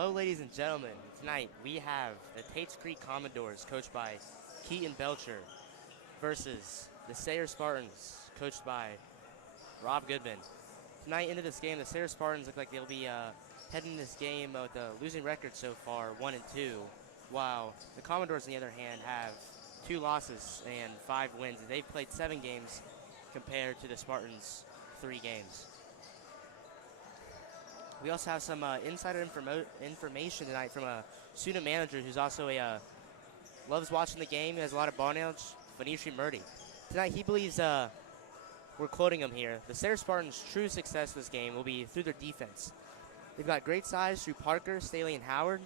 Hello, ladies and gentlemen. Tonight we have the Tates Creek Commodores, coached by Keaton Belcher, versus the Sayre Spartans, coached by Rob Goodman. Tonight, into this game, the Sayre Spartans look like they'll be heading this game with a losing record so far, 1-2, while the Commodores, on the other hand, have 2 losses and 5 wins. They've played 7 games compared to the Spartans' 3 games. We also have some insider information tonight from a student manager who's also loves watching the game. He has a lot of ball knowledge, Vanishi Murdy. Tonight he believes, we're quoting him here, the Sayre Spartans' true success this game will be through their defense. They've got great size through Parker, Staley, and Howard.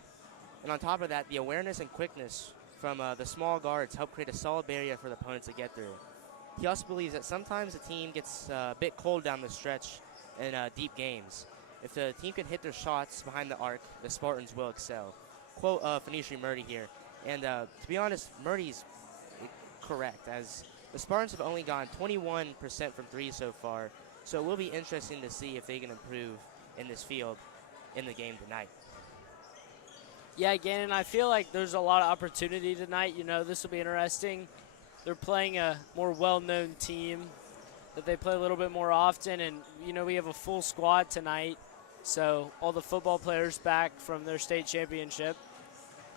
And on top of that, the awareness and quickness from the small guards help create a solid barrier for the opponents to get through. He also believes that sometimes the team gets a bit cold down the stretch in deep games. If the team can hit their shots behind the arc, the Spartans will excel. Quote Vanishi Murdy here. And to be honest, Murdy's correct, as the Spartans have only gone 21% from 3 so far. So it will be interesting to see if they can improve in this field in the game tonight. Yeah, again, and I feel like there's a lot of opportunity tonight. You know, this will be interesting. They're playing a more well-known team that they play a little bit more often. And, you know, we have a full squad tonight. So all the football players back from their state championship.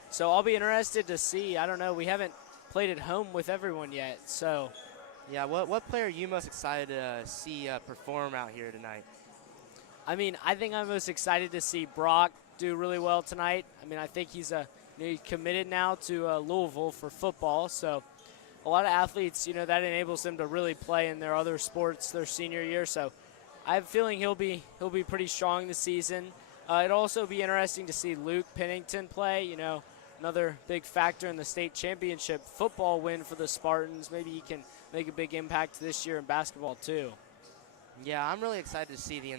So I'll be interested to see. I don't know. We haven't played at home with everyone yet. So, yeah, what player are you most excited to see perform out here tonight? I mean, I think I'm most excited to see Brock do really well tonight. I mean, I think he's committed now to Louisville for football. So a lot of athletes, you know, that enables them to really play in their other sports their senior year. So I have a feeling he'll be pretty strong this season. It'll also be interesting to see Luke Pennington play. You know, another big factor in the state championship football win for the Spartans. Maybe he can make a big impact this year in basketball too. Yeah, I'm really excited to see the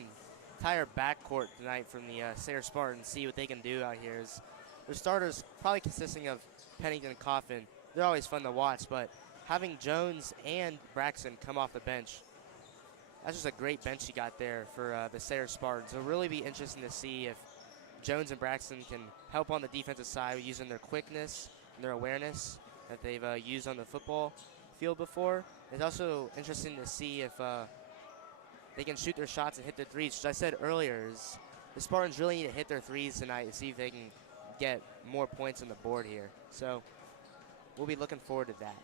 entire backcourt tonight from the Sayre Spartans, see what they can do out here. Their starters probably consisting of Pennington and Coffin. They're always fun to watch, but having Jones and Braxton come off the bench, that's just a great bench you got there for the Sayre Spartans. It'll really be interesting to see if Jones and Braxton can help on the defensive side using their quickness and their awareness that they've used on the football field before. It's also interesting to see if they can shoot their shots and hit their threes. As I said earlier, the Spartans really need to hit their threes tonight to see if they can get more points on the board here. So we'll be looking forward to that.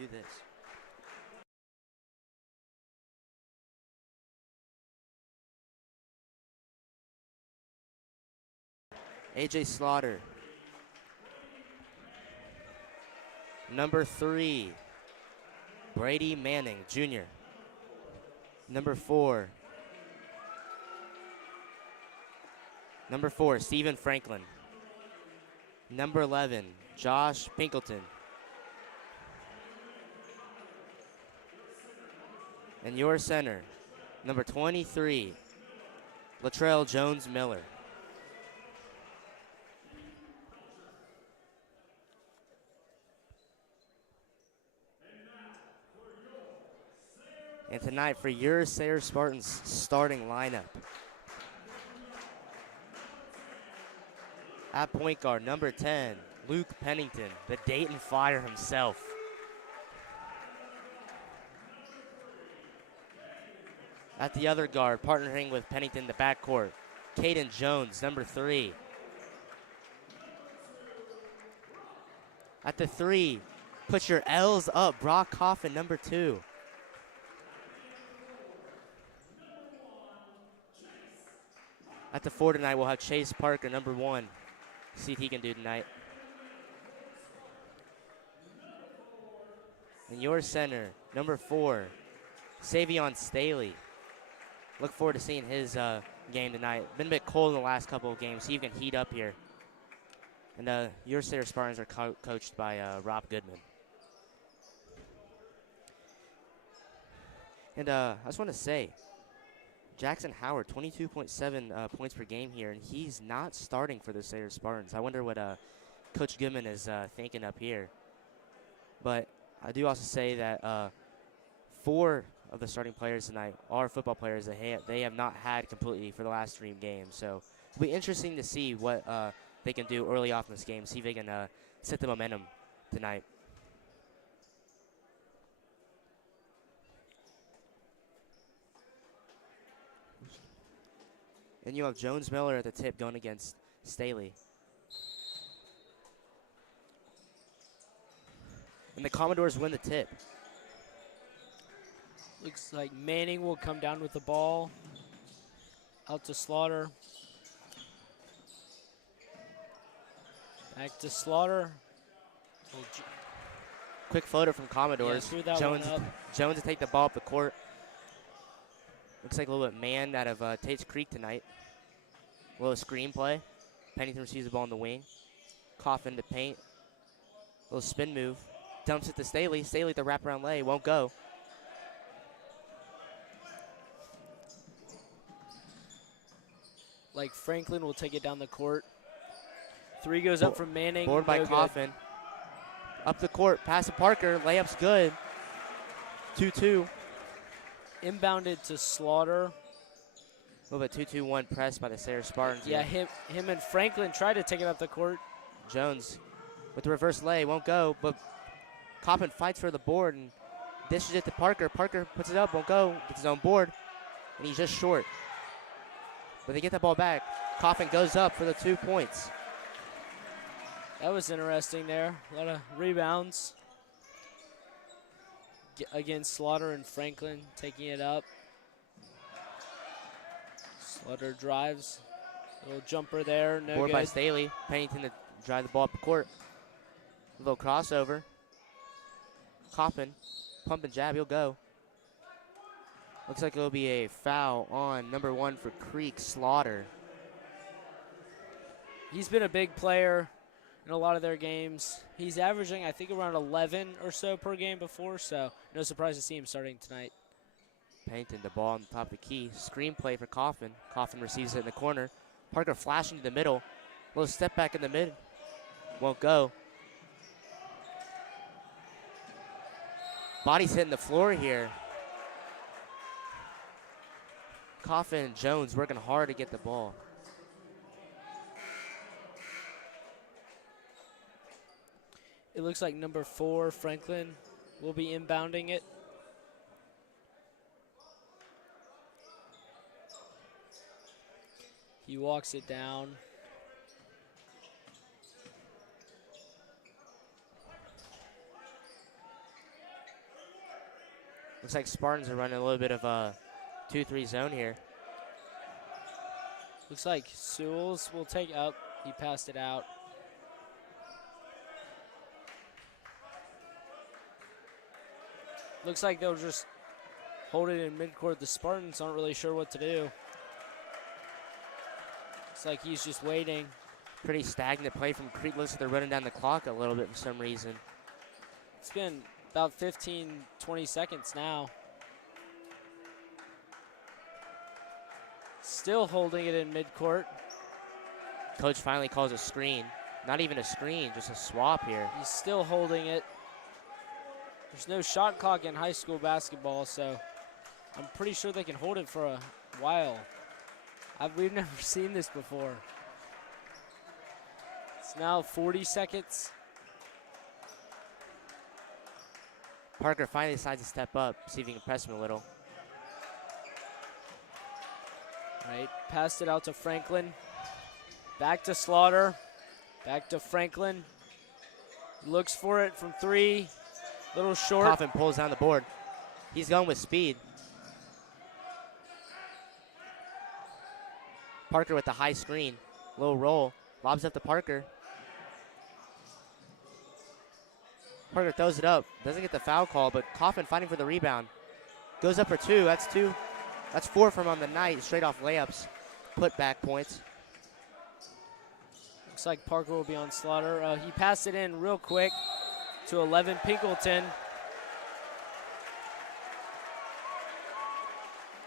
Do this. AJ Slaughter. Number 3, Brady Manning, Jr. Number 4, Stephen Franklin. Number 11, Josh Pinkleton. And your center, number 23, Latrell Jones-Miller. And tonight for your Sayre Spartans starting lineup. At point guard, number 10, Luke Pennington, the Dayton Fire himself. At the other guard, partnering with Pennington in the backcourt, Caden Jones, number 3. At the 3, put your L's up, Brock Coffin, number 2. At the 4 tonight, we'll have Chase Parker, number 1. See what he can do tonight. And your center, number 4, Savion Staley. Look forward to seeing his game tonight. Been a bit cold in the last couple of games. See if he can heat up here. And your Sayre Spartans are coached by Rob Goodman. And I just want to say, Jackson Howard, 22.7 points per game here, and he's not starting for the Sayre Spartans. I wonder what Coach Goodman is thinking up here. But I do also say that 4 of the starting players tonight are football players that they have not had completely for the last 3 games. So it'll be interesting to see what they can do early off in this game, see if they can set the momentum tonight. And you have Jones-Miller at the tip going against Staley. And the Commodores win the tip. Looks like Manning will come down with the ball. Out to Slaughter. Back to Slaughter. Quick floater from Commodores. Yeah, Jones to take the ball up the court. Looks like a little bit man out of Tates Creek tonight. A little screen play. Pennington receives the ball in the wing. Coffin to paint. A little spin move. Dumps it to Staley. Staley the wraparound lay. Won't go. Like Franklin will take it down the court. 3 goes up from Manning. Board by Coffin. Up the court. Pass to Parker. Layup's good. 2-2. Inbounded to Slaughter. A little bit 2-2-1 press by the Sayre Spartans. Yeah, him and Franklin tried to take it up the court. Jones with the reverse lay. Won't go, but Coffin fights for the board and dishes it to Parker. Parker puts it up. Won't go. Gets his own board. And he's just short. But they get the ball back. Coffin goes up for the 2 points. That was interesting there. A lot of rebounds against Slaughter and Franklin taking it up. Slaughter drives. Little jumper there. No Board good. by Staley. Pennington to drive the ball up the court. A little crossover. Coffin. Pump and jab. He'll go. Looks like it'll be a foul on number 1 for Creek, Slaughter. He's been a big player in a lot of their games. He's averaging, I think, around 11 or so per game before, so no surprise to see him starting tonight. Pennington, the ball on the top of the key. Screen play for Coffin. Coffin receives it in the corner. Parker flashing to the middle. A little step back in the mid. Won't go. Body's hitting the floor here. Coffin and Jones working hard to get the ball. It looks like number 4, Franklin, will be inbounding it. He walks it down. Looks like Spartans are running a little bit of a 2-3 zone here. Looks like Sewells will take up. He passed it out. Looks like they'll just hold it in midcourt. The Spartans aren't really sure what to do. It's like he's just waiting. Pretty stagnant play from Crete. Looks like they're running down the clock a little bit for some reason. It's been about 15, 20 seconds now. Still holding it in midcourt. Coach finally calls a screen. Not even a screen, just a swap here. He's still holding it. There's no shot clock in high school basketball, so I'm pretty sure they can hold it for a while. We've never seen this before. It's now 40 seconds. Parker finally decides to step up, see if he can press him a little. Right, passed it out to Franklin. Back to Slaughter. Back to Franklin. Looks for it from 3. Little short. Coffin pulls down the board. He's going with speed. Parker with the high screen. Low roll. Lobs up to Parker. Parker throws it up. Doesn't get the foul call, but Coffin fighting for the rebound. Goes up for 2. That's 2. That's 4 from him on the night. Straight off layups. Put back points. Looks like Parker will be on Slaughter. He passed it in real quick to 11 Pinkleton.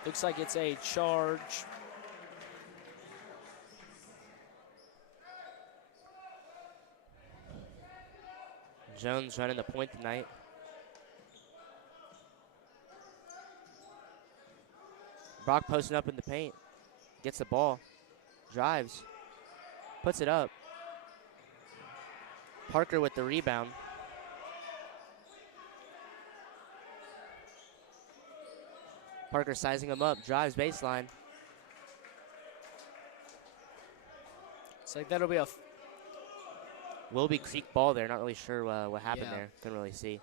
Looks like it's a charge. Jones running the point tonight. Brock posting up in the paint. Gets the ball. Drives. Puts it up. Parker with the rebound. Parker sizing him up. Drives baseline. It's like that'll be a Will be Creek ball there. Not really sure what happened Yeah. there. Couldn't really see.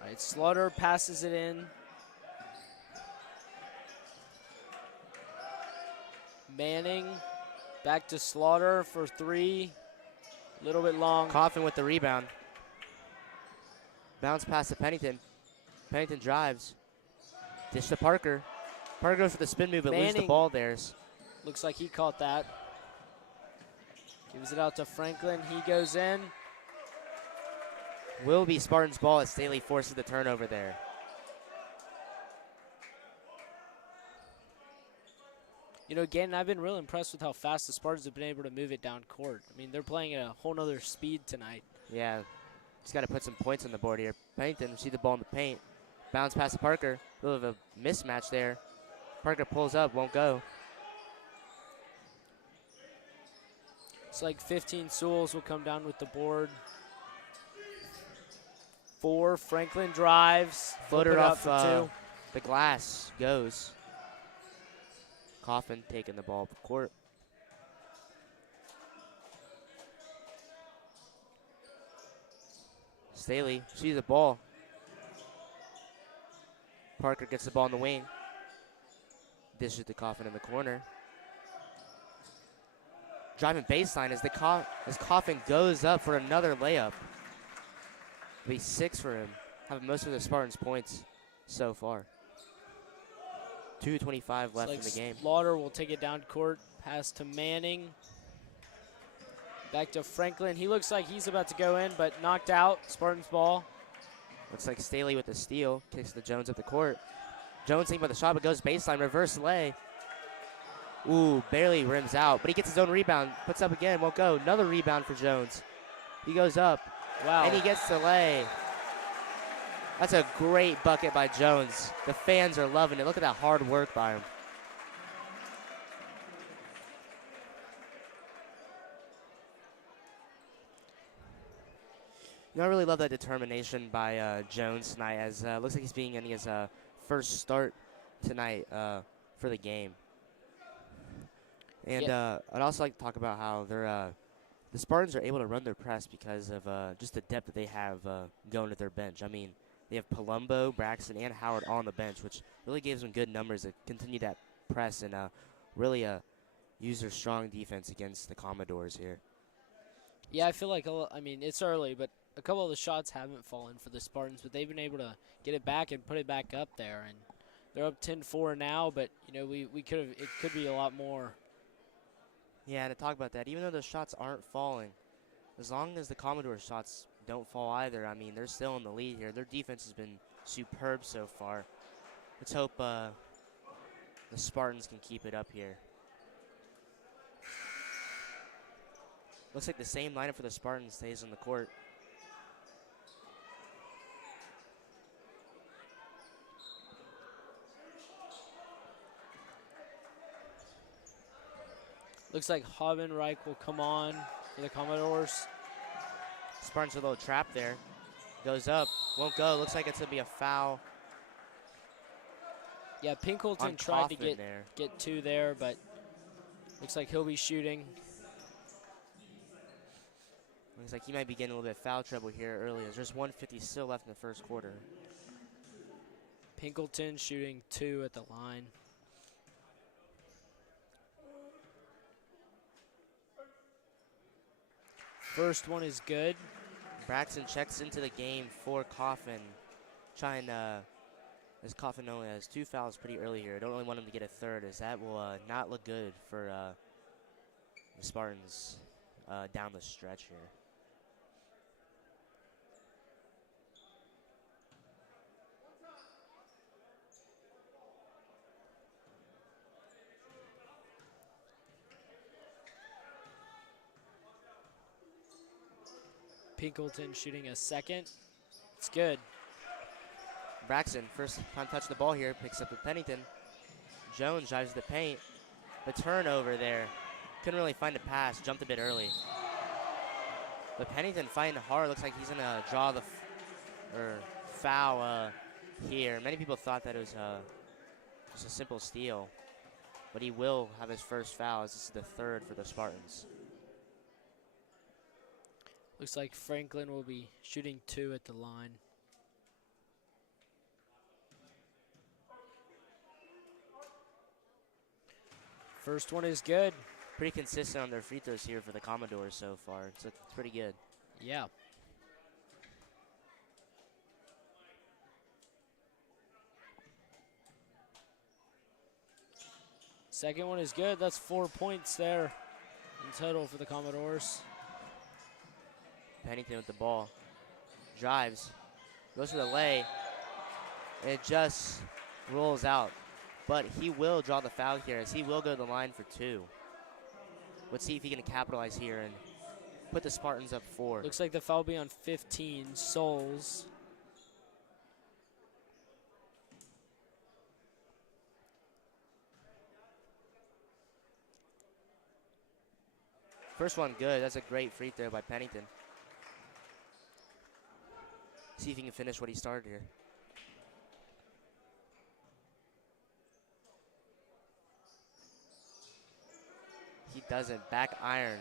All right, Slaughter passes it in. Manning back to Slaughter for 3. A little bit long. Coffin with the rebound. Bounce pass to Pennington. Pennington drives. Dish to Parker. Parker goes for the spin move, but loses the Manning. ball there. Looks like he caught that. Gives it out to Franklin. He goes in. Will be Spartans ball as Staley forces the turnover there. You know, again, I've been really impressed with how fast the Spartans have been able to move it down court. I mean, they're playing at a whole nother speed tonight. Yeah, just got to put some points on the board here. Pennington see the ball in the paint. Bounce pass to Parker. A little bit of a mismatch there. Parker pulls up, won't go. It's like 15 Sewells will come down with the board. 4, Franklin drives. Flip Floater it up off for 2. the glass goes. Coffin taking the ball up court. Staley sees the ball. Parker gets the ball in the wing. Dishes to Coffin in the corner. Driving baseline as Coffin goes up for another layup. It'll be 6 for him. Having most of the Spartans' points so far. 2:25 left in the game. Slaughter will take it down court. Pass to Manning. Back to Franklin. He looks like he's about to go in, but knocked out. Spartans ball. Looks like Staley with the steal. Kicks the Jones up the court. Jones thinking about the shot, but goes baseline. Reverse lay. Ooh, barely rims out. But he gets his own rebound. Puts up again. Won't go. Another rebound for Jones. He goes up. Wow. And he gets the lay. That's a great bucket by Jones. The fans are loving it. Look at that hard work by him. You know, I really love that determination by Jones tonight, as looks like he's being in his first start tonight for the game. And I'd also like to talk about how the Spartans are able to run their press because of just the depth that they have going to their bench. I mean, They have Palumbo, Braxton, and Howard all on the bench, which really gives them good numbers to continue that press and really use their strong defense against the Commodores here. Yeah, I feel like, I mean, it's early, but a couple of the shots haven't fallen for the Spartans, but they've been able to get it back and put it back up there. And they're up 10-4 now, but, you know, it could be a lot more. Yeah, and to talk about that, even though the shots aren't falling, as long as the Commodore shots don't fall either, I mean, they're still in the lead here. Their defense has been superb so far. Let's hope the Spartans can keep it up here. Looks like the same lineup for the Spartans stays on the court. Looks like Habenreich will come on for the Commodores. Spartans with a little trap there. Goes up, won't go. Looks like it's going to be a foul. Yeah, Pinkleton tried to get two there, but looks like he'll be shooting. Looks like he might be getting a little bit of foul trouble here early. There's just 1:50 still left in the first quarter. Pinkleton shooting 2 at the line. First one is good. Braxton checks into the game for Coffin. As Coffin only has 2 fouls pretty early here. I don't really want him to get a third, as that will not look good for the Spartans down the stretch here. Pinkleton shooting a second. It's good. Braxton, first time touching the ball here, picks up with Pennington. Jones drives to the paint. The turnover there. Couldn't really find a pass, jumped a bit early. But Pennington fighting hard. Looks like he's going to draw the foul here. Many people thought that it was just a simple steal. But he will have his first foul, as this is the third for the Spartans. Looks like Franklin will be shooting 2 at the line. First one is good. Pretty consistent on their free throws here for the Commodores so far. It's pretty good. Yeah. Second one is good. That's 4 points there in total for the Commodores. Pennington with the ball. Drives. Goes for the lay. And it just rolls out. But he will draw the foul here, as he will go to the line for 2. Let's see if he can capitalize here and put the Spartans up 4. Looks like the foul will be on 15, Souls. First one good. That's a great free throw by Pennington. See if he can finish what he started here. He doesn't. Back iron.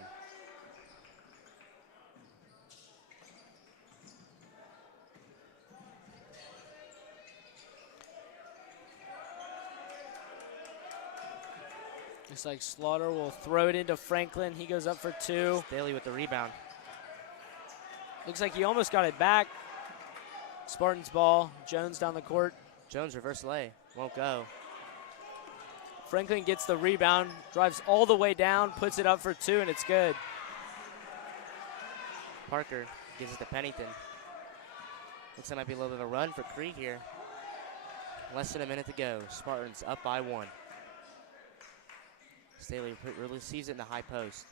Looks like Slaughter will throw it into Franklin. He goes up for 2. Staley with the rebound. Looks like he almost got it back. Spartans ball. Jones down the court. Jones reverse lay. Won't go. Franklin gets the rebound, drives all the way down, puts it up for 2, and it's good. Parker gives it to Pennington. Looks like it might be a little bit of a run for Creek here. Less than a minute to go. Spartans up by 1. Staley receives it in the high post.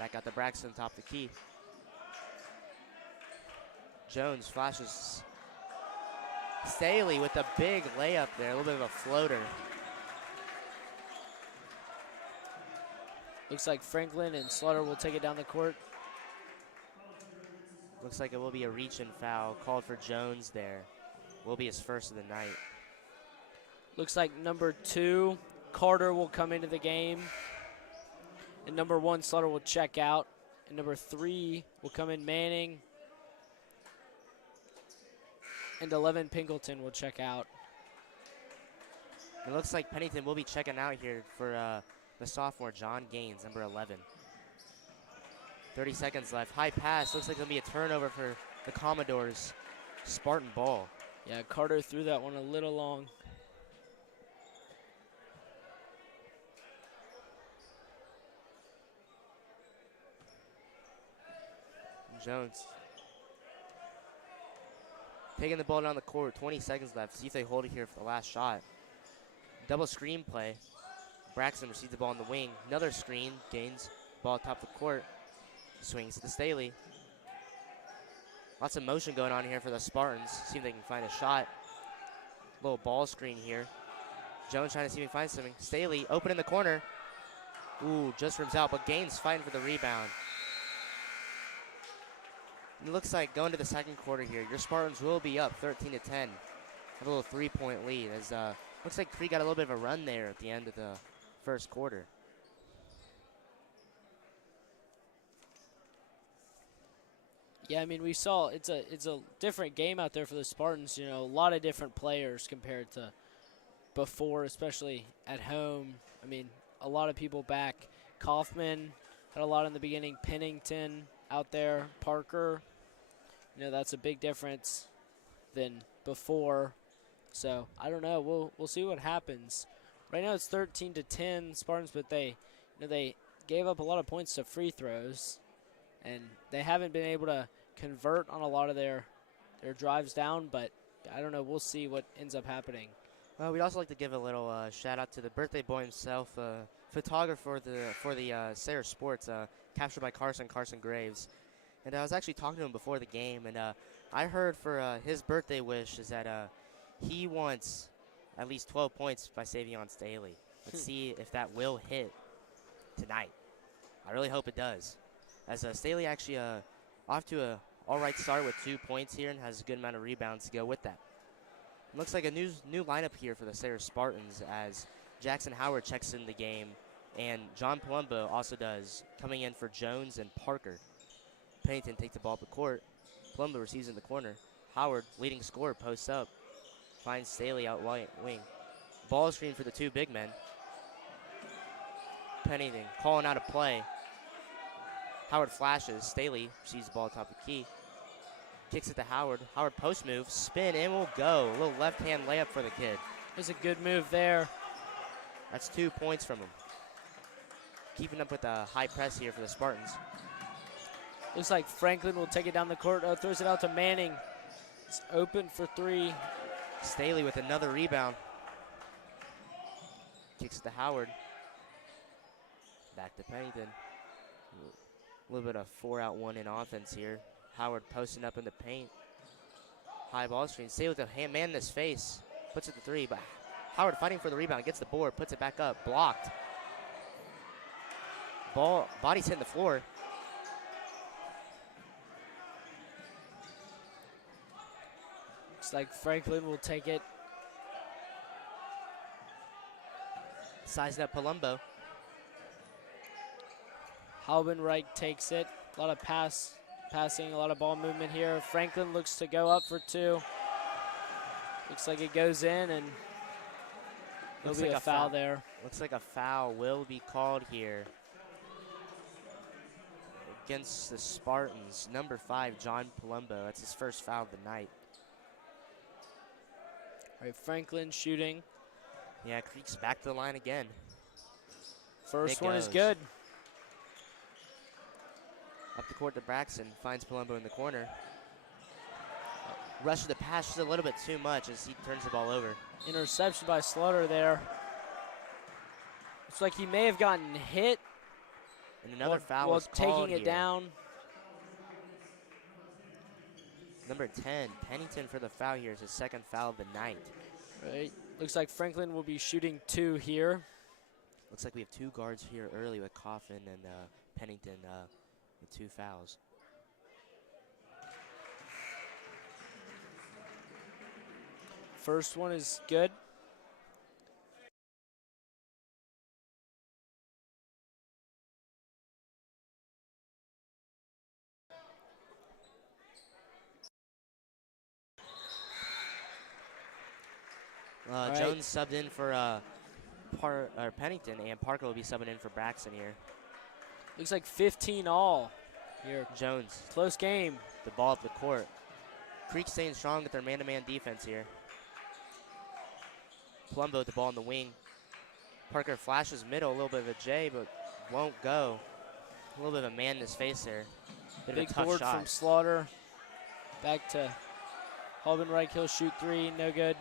Back out to Braxton, top of the key. Jones flashes. Staley with a big layup there, a little bit of a floater. Looks like Franklin and Slaughter will take it down the court. Looks like it will be a reach-in foul called for Jones there. Will be his first of the night. Looks like number 2, Carter, will come into the game. And number 1, Slaughter, will check out. And number 3 will come in, Manning. And 11 Pinkleton will check out. It looks like Pennington will be checking out here for the sophomore, John Gaines, number 11. 30 seconds left. High pass. Looks like it'll be a turnover for the Commodores. Spartan ball. Yeah, Carter threw that one a little long. Jones taking the ball down the court. 20 seconds left. See if they hold it here for the last shot. Double screen play. Braxton receives the ball on the wing. Another screen. Gaines ball top of the court. Swings to Staley. Lots of motion going on here for the Spartans. See if they can find a shot. Little ball screen here. Jones trying to see if he finds something. Staley open in the corner. Ooh, just rims out, but Gaines fighting for the rebound. It looks like going to the second quarter here, your Spartans will be up 13-10. Have a little 3-point lead. As looks like Cree got a little bit of a run there at the end of the first quarter. Yeah, I mean, we saw it's a different game out there for the Spartans. You know, a lot of different players compared to before, especially at home. I mean, a lot of people back. Kaufman had a lot in the beginning. Pennington out there. Parker. You know, that's a big difference than before. So I don't know. We'll see what happens. Right now it's 13-10 Spartans, but they gave up a lot of points to free throws, and they haven't been able to convert on a lot of their drives down. But I don't know. We'll see what ends up happening. We'd also like to give a little shout out to the birthday boy himself, photographer for the Sayre Sports, captured by Carson Graves. And I was actually talking to him before the game, and I heard for his birthday wish is that he wants at least 12 points by Savion Staley. Let's see if that will hit tonight. I really hope it does. As Staley actually off to a all right start with 2 points here and has a good amount of rebounds to go with that. Looks like a new lineup here for the Sayre Spartans as Jackson Howard checks in the game, and John Palumbo also does, coming in for Jones and Parker. Pennington takes the ball up the court. Palumbo receives in the corner. Howard, leading scorer, posts up. Finds Staley out wing. Ball screen for the two big men. Pennington calling out a play. Howard flashes. Staley receives the ball top of the key. Kicks it to Howard. Howard post move. Spin and will go. A little left hand layup for the kid. There's a good move there. That's 2 points from him. Keeping up with the high press here for the Spartans. Looks like Franklin will take it down the court. Throws it out to Manning. It's open for three. Staley with another rebound. Kicks it to Howard. Back to Pennington. A little bit of 4-out-1 in offense here. Howard posting up in the paint. High ball screen. Staley with a man in his face. Puts it to three, but Howard fighting for the rebound. Gets the board. Puts it back up. Blocked. Body's hitting the floor. Looks like Franklin will take it. Sizing up Palumbo. Halbenreich takes it. A lot of passing, a lot of ball movement here. Franklin looks to go up for two. Looks like it goes in, and there'll be a foul there. Looks like a foul will be called here against the Spartans. Number 5, John Palumbo. That's his first foul of the night. All right, Franklin shooting. Yeah, Creek's back to the line again. First one is good. Up the court to Braxton. Finds Palumbo in the corner. Rushes the pass just a little bit too much as he turns the ball over. Interception by Slaughter there. Looks like he may have gotten hit. And another foul was called taking it down. Number 10, Pennington for the foul here. Is his second foul of the night. Right. Looks like Franklin will be shooting 2 here. Looks like we have 2 guards here early with Coffin and Pennington with 2 fouls. First one is good. Right. Jones subbed in for Pennington, and Parker will be subbing in for Braxton here. Looks like 15 all here. Jones. Close game. The ball up the court. Creek staying strong with their man-to-man defense here. Palumbo with the ball in the wing. Parker flashes middle, a little bit of a J, but won't go. A little bit of a man in his face there. Big board from Slaughter. Back to Halbenreich. He'll shoot 3, no good.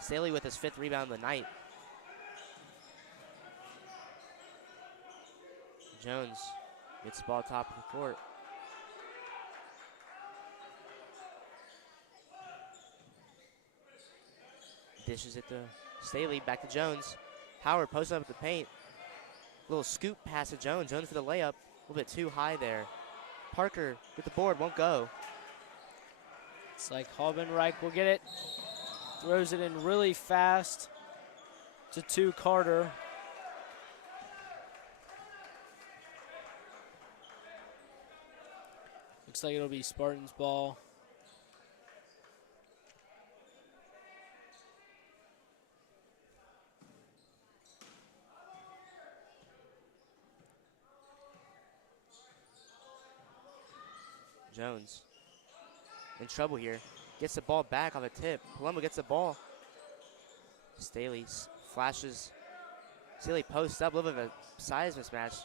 Staley with his 5th rebound of the night. Jones gets the ball top of the court. Dishes it to Staley, back to Jones. Howard posts up at the paint. Little scoop pass to Jones. Jones for the layup. A little bit too high there. Parker with the board, won't go. It's like Halbenreich will get it. Throws it in really fast to Carter. Looks like it'll be Spartans ball. Jones in trouble here. Gets the ball back on the tip. Palumbo gets the ball. Staley flashes. Staley posts up. A little bit of a size mismatch.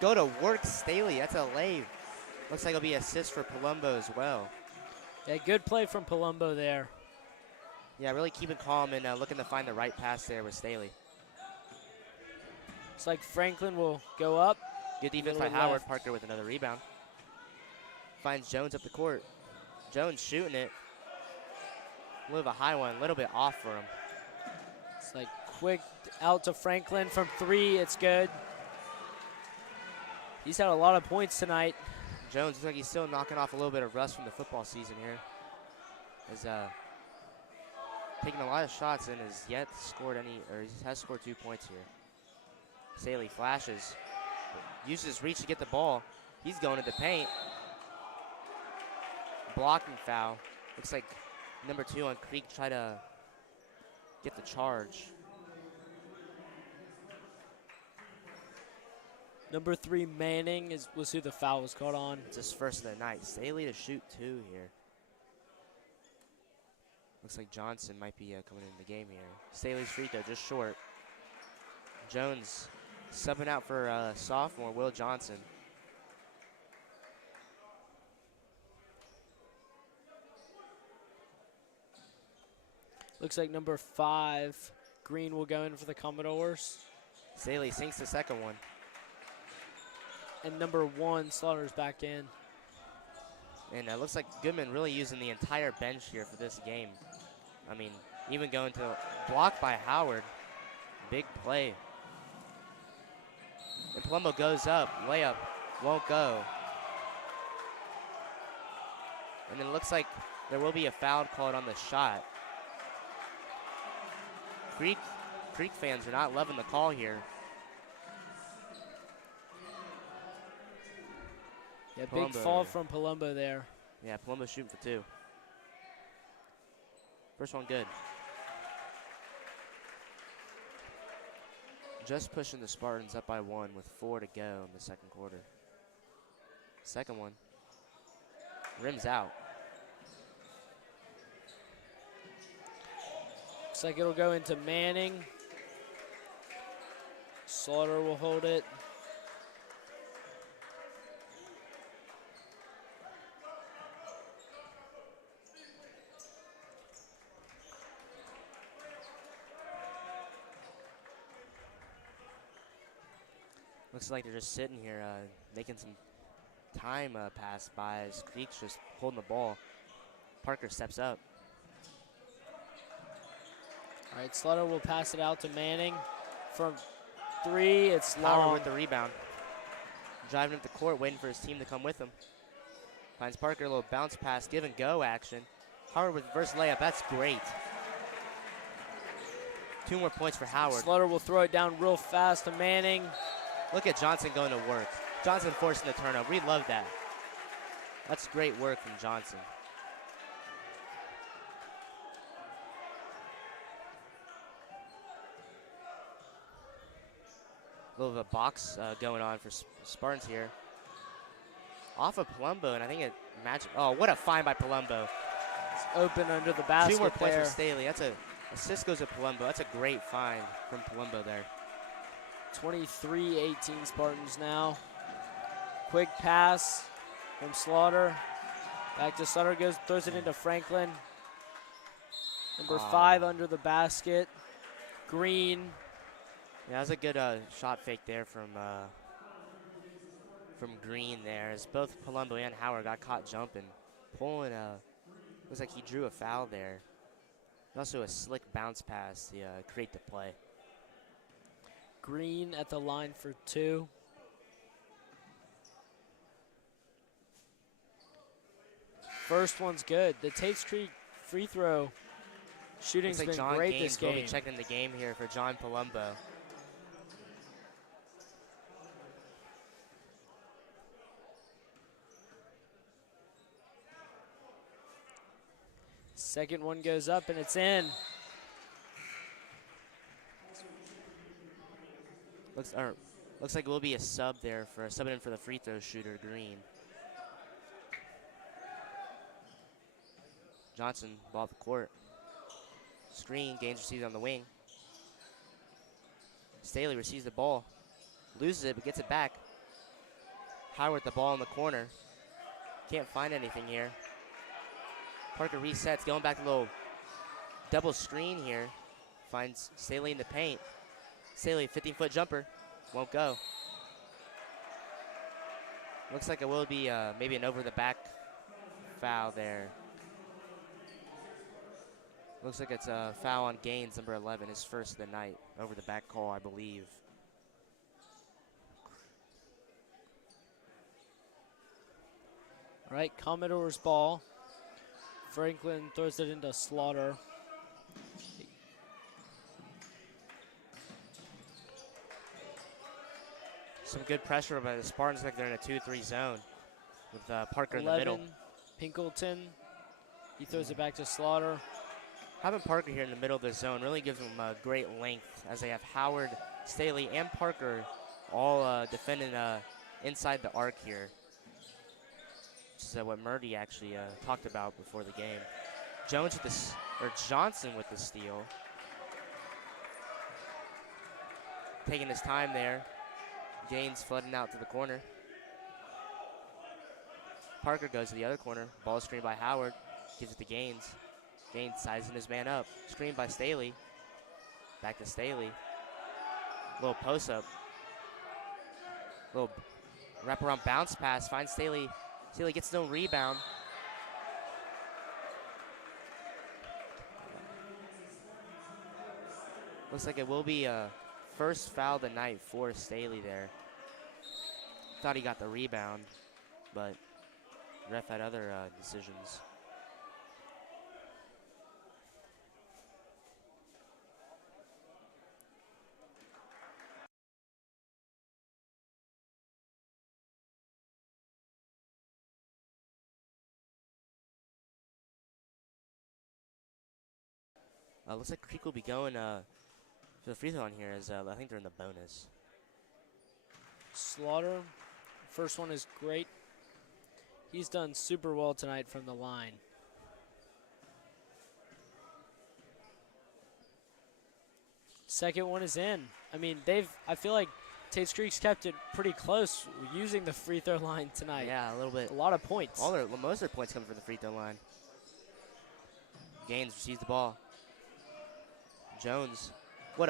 Go to work, Staley. That's a lay. Looks like it'll be assist for Palumbo as well. Yeah, good play from Palumbo there. Yeah, really keeping calm and looking to find the right pass there with Staley. Looks like Franklin will go up. Good defense by Howard. Parker with another rebound. Finds Jones up the court. Jones shooting it. A little bit of a high one, a little bit off for him. It's like quick out to Franklin from 3. It's good. He's had a lot of points tonight. Jones looks like he's still knocking off a little bit of rust from the football season here. He's taking a lot of shots and has yet scored any, or he has scored 2 points here. Staley flashes, uses his reach to get the ball. He's going to the paint. Blocking foul. Looks like number 2 on Creek try to get the charge. Number 3 Manning was who the foul was caught on. It's his first of the night. Staley to shoot 2 here. Looks like Johnson might be coming in the game here. Staley's free throw just short. Jones subbing out for sophomore Will Johnson. Looks like number 5 Green will go in for the Commodores. Staley sinks the second one. And number 1 Slaughter's back in. And it looks like Goodman really using the entire bench here for this game. I mean, even going to block by Howard. Big play. And Palumbo goes up, layup, won't go. And then it looks like there will be a foul called on the shot. Creek fans are not loving the call here. Yeah, big fall from Palumbo there. Yeah, Palumbo shooting for 2. First one good. Just pushing the Spartans up by 1 with 4 to go in the second quarter. Second one. Rims out. Looks like it'll go into Manning. Slaughter will hold it. Looks like they're just sitting here making some time pass by as Creek's just holding the ball. Parker steps up. All right, Slaughter will pass it out to Manning. From 3, it's long. Howard with the rebound. Driving up the court, waiting for his team to come with him. Finds Parker, a little bounce pass, give and go action. Howard with reverse layup, that's great. 2 more points for Howard. Slaughter will throw it down real fast to Manning. Look at Johnson going to work. Johnson forcing the turnover. We love that. That's great work from Johnson. A little bit of a box going on for Spartans here. Off of Palumbo, and I think it matched. Oh, what a find by Palumbo. It's open under the basket. 2 more points there. for Staley. That's a assist goes to Palumbo. That's a great find from Palumbo there. 23-18 Spartans now. Quick pass from Slaughter. Back to Slaughter, throws it into Franklin. Number 5 under the basket. Green. Yeah, that was a good shot fake there from Green there, as both Palumbo and Howard got caught jumping. Pulling looks like he drew a foul there. Also a slick bounce pass to create the play. Green at the line for 2. First one's good. The Tates Creek free throw shooting's Looks like been John great Gaines this game. will be checking the game here for John Palumbo. Second one goes up and it's in. Looks like it will be a sub there for subbing in for the free throw shooter, Green. Johnson, ball up the court. Screen, Gaines receives on the wing. Staley receives the ball, loses it, but gets it back. Howard the ball in the corner. Can't find anything here. Parker resets, going back to a little double screen here. Finds Staley in the paint. Staley, 15-foot jumper, won't go. Looks like it will be maybe an over-the-back foul there. Looks like it's a foul on Gaines, number 11, his first of the night. Over-the-back call, I believe. All right, Commodore's ball. Franklin throws it into Slaughter. Some good pressure by the Spartans, like they're in a 2-3 zone with Parker in the middle. Pinkleton, he throws it back to Slaughter. Having Parker here in the middle of the zone really gives them great length, as they have Howard, Staley, and Parker all defending inside the arc here. Which is what Murdy actually talked about before the game. Johnson with the steal. Taking his time there. Gaines flooding out to the corner. Parker goes to the other corner. Ball screened by Howard. Gives it to Gaines. Gaines sizing his man up. Screened by Staley. Back to Staley. Little post up. Little wraparound bounce pass. Finds Staley. Staley gets no rebound. Looks like it will be a first foul of the night for Staley there. Thought he got the rebound, but ref had other decisions. Looks like Creek will be going to the free throw on here, as I think they're in the bonus. Slaughter, first one is great. He's done super well tonight from the line. Second one is in. I mean, I feel like Tates Creek's kept it pretty close using the free throw line tonight. Yeah, a little bit. A lot of points. Most of their points coming from the free throw line. Gaines receives the ball. Johnson, what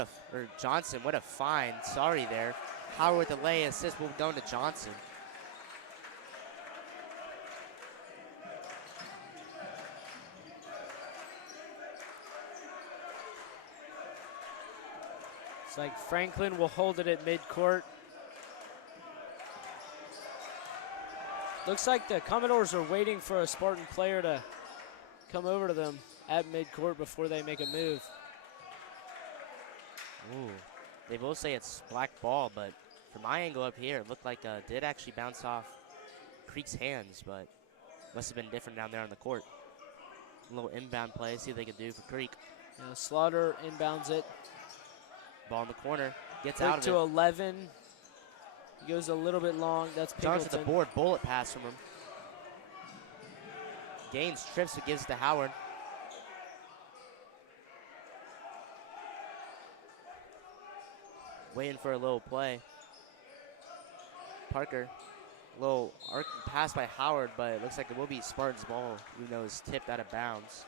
a find. Sorry there. Howard with the lay assist will go to Johnson. It's like Franklin will hold it at midcourt. Looks like the Commodores are waiting for a Spartan player to come over to them at midcourt before they make a move. Ooh, they both say it's black ball, but from my angle up here, it looked like it did actually bounce off Creek's hands, but must have been different down there on the court. A little inbound play, see what they can do for Creek. Slaughter inbounds it. Ball in the corner. Gets Quick out of to it. 11. He goes a little bit long. That's Johnson Pinkleton. at the board. Bullet pass from him. Gaines trips but gives it to Howard. Waiting for a little play. Parker. Little arc pass by Howard, but it looks like it will be Spartans' ball, even though it's tipped out of bounds.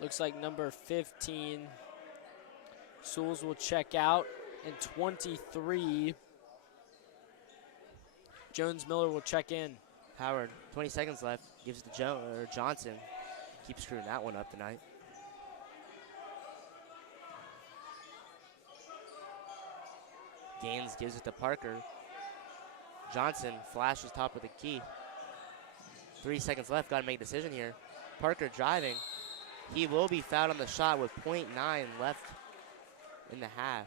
Looks like number 15, Souls, will check out. And 23, Jones Miller will check in. Howard, 20 seconds left, gives it to Johnson. Keeps screwing that one up tonight. Gaines gives it to Parker. Johnson flashes top of the key. 3 seconds left, gotta make a decision here. Parker driving. He will be fouled on the shot with .9 left in the half.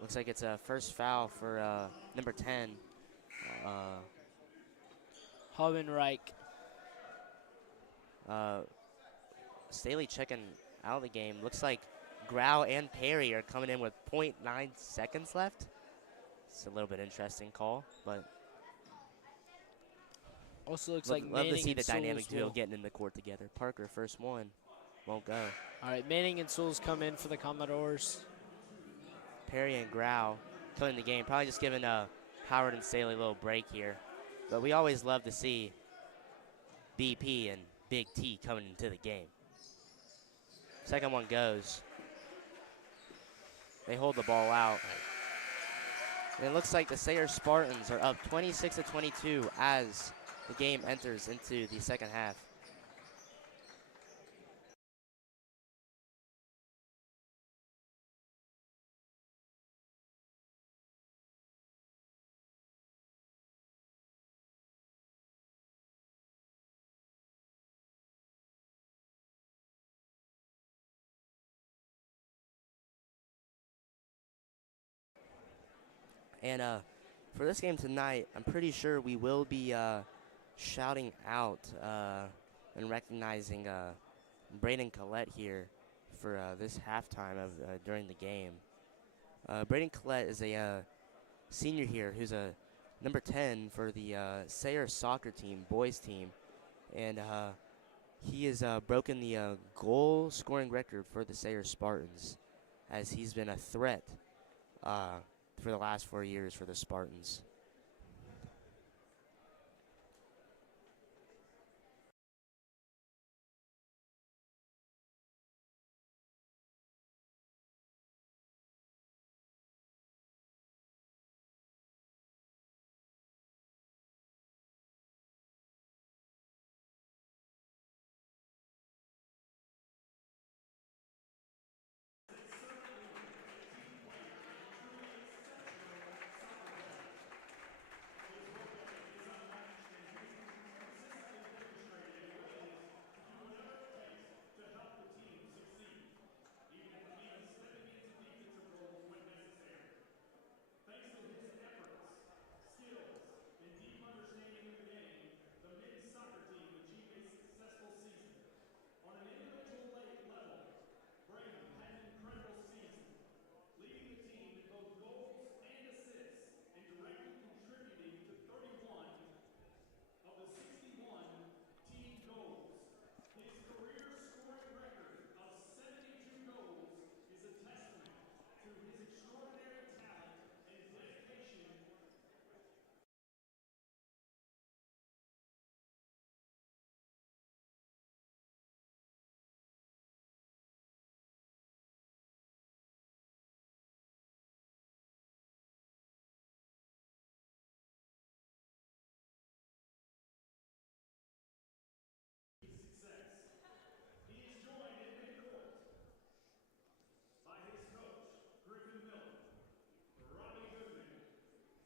Looks like it's a first foul for number 10. Hovenreich. Staley checking out of the game. Looks like Grau and Perry are coming in with .9 seconds left. It's a little bit interesting call, but Also looks like love Manning to see and the dynamic Souls duo will. getting in the court together. Parker, first one, won't go. All right, Manning and Souls come in for the Commodores. Perry and Grau coming in the game, probably just giving Howard and Staley a little break here. But we always love to see BP and Big T coming into the game. Second one goes. They hold the ball out. And it looks like the Sayre Spartans are up 26-22 as the game enters into the second half. And for this game tonight, I'm pretty sure we will be shouting out and recognizing Braden Collette here for this halftime of during the game. Braden Collette is a senior here who's a number 10 for the Sayre soccer team, boys team. And he has broken the goal scoring record for the Sayre Spartans, as he's been a threat for the last 4 years for the Spartans.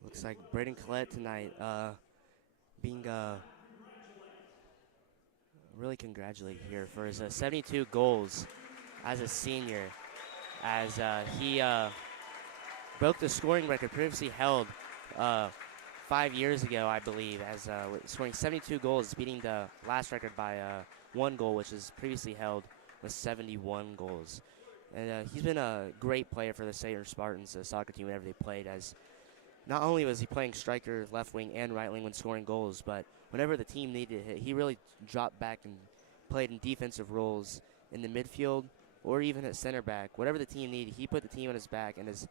Looks like Braden Collette tonight being really congratulated here for his 72 goals as a senior, as he broke the scoring record previously held uh, 5 years ago, I believe, as scoring 72 goals, beating the last record by 1 goal, which is previously held with 71 goals. And he's been a great player for the Sayre Spartans, the soccer team, whenever they played, as not only was he playing striker, left wing, and right wing when scoring goals, but whenever the team needed it, he really dropped back and played in defensive roles in the midfield or even at center back. Whatever the team needed, he put the team on his back. And as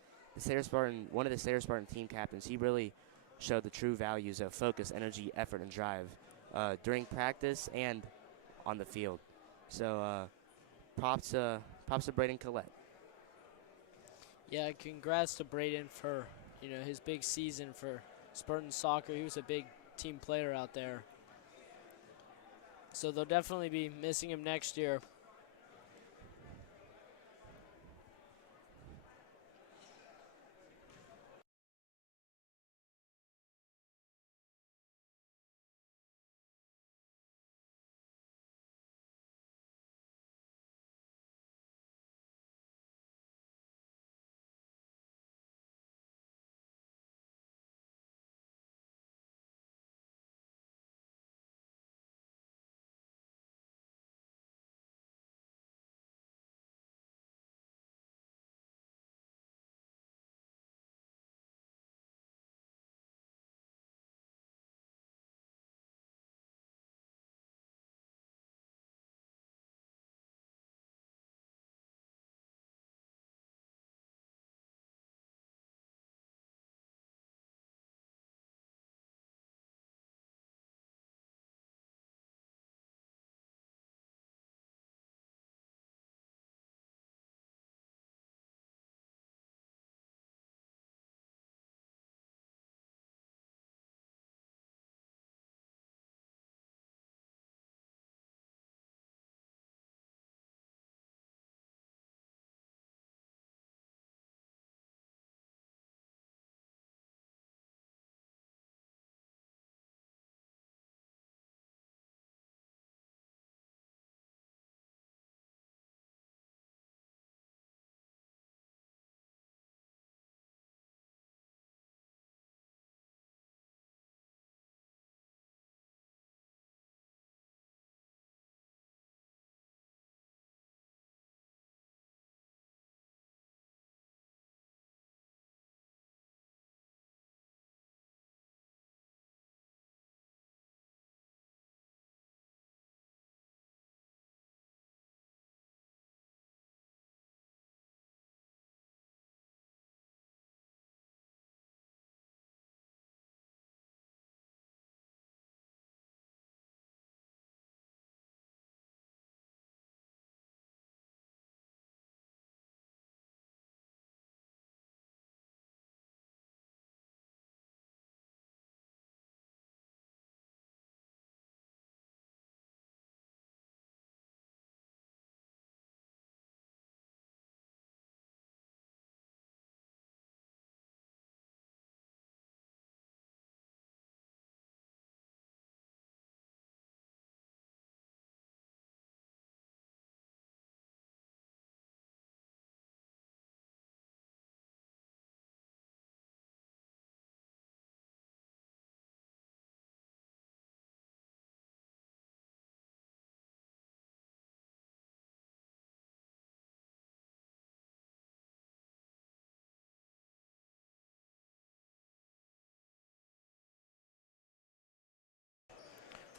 one of the Sayre Spartan team captains, he really showed the true values of focus, energy, effort, and drive during practice and on the field. So props to Braden Collette. Yeah, congrats to Braden for his big season for Spartan soccer. He was a big team player out there. So they'll definitely be missing him next year.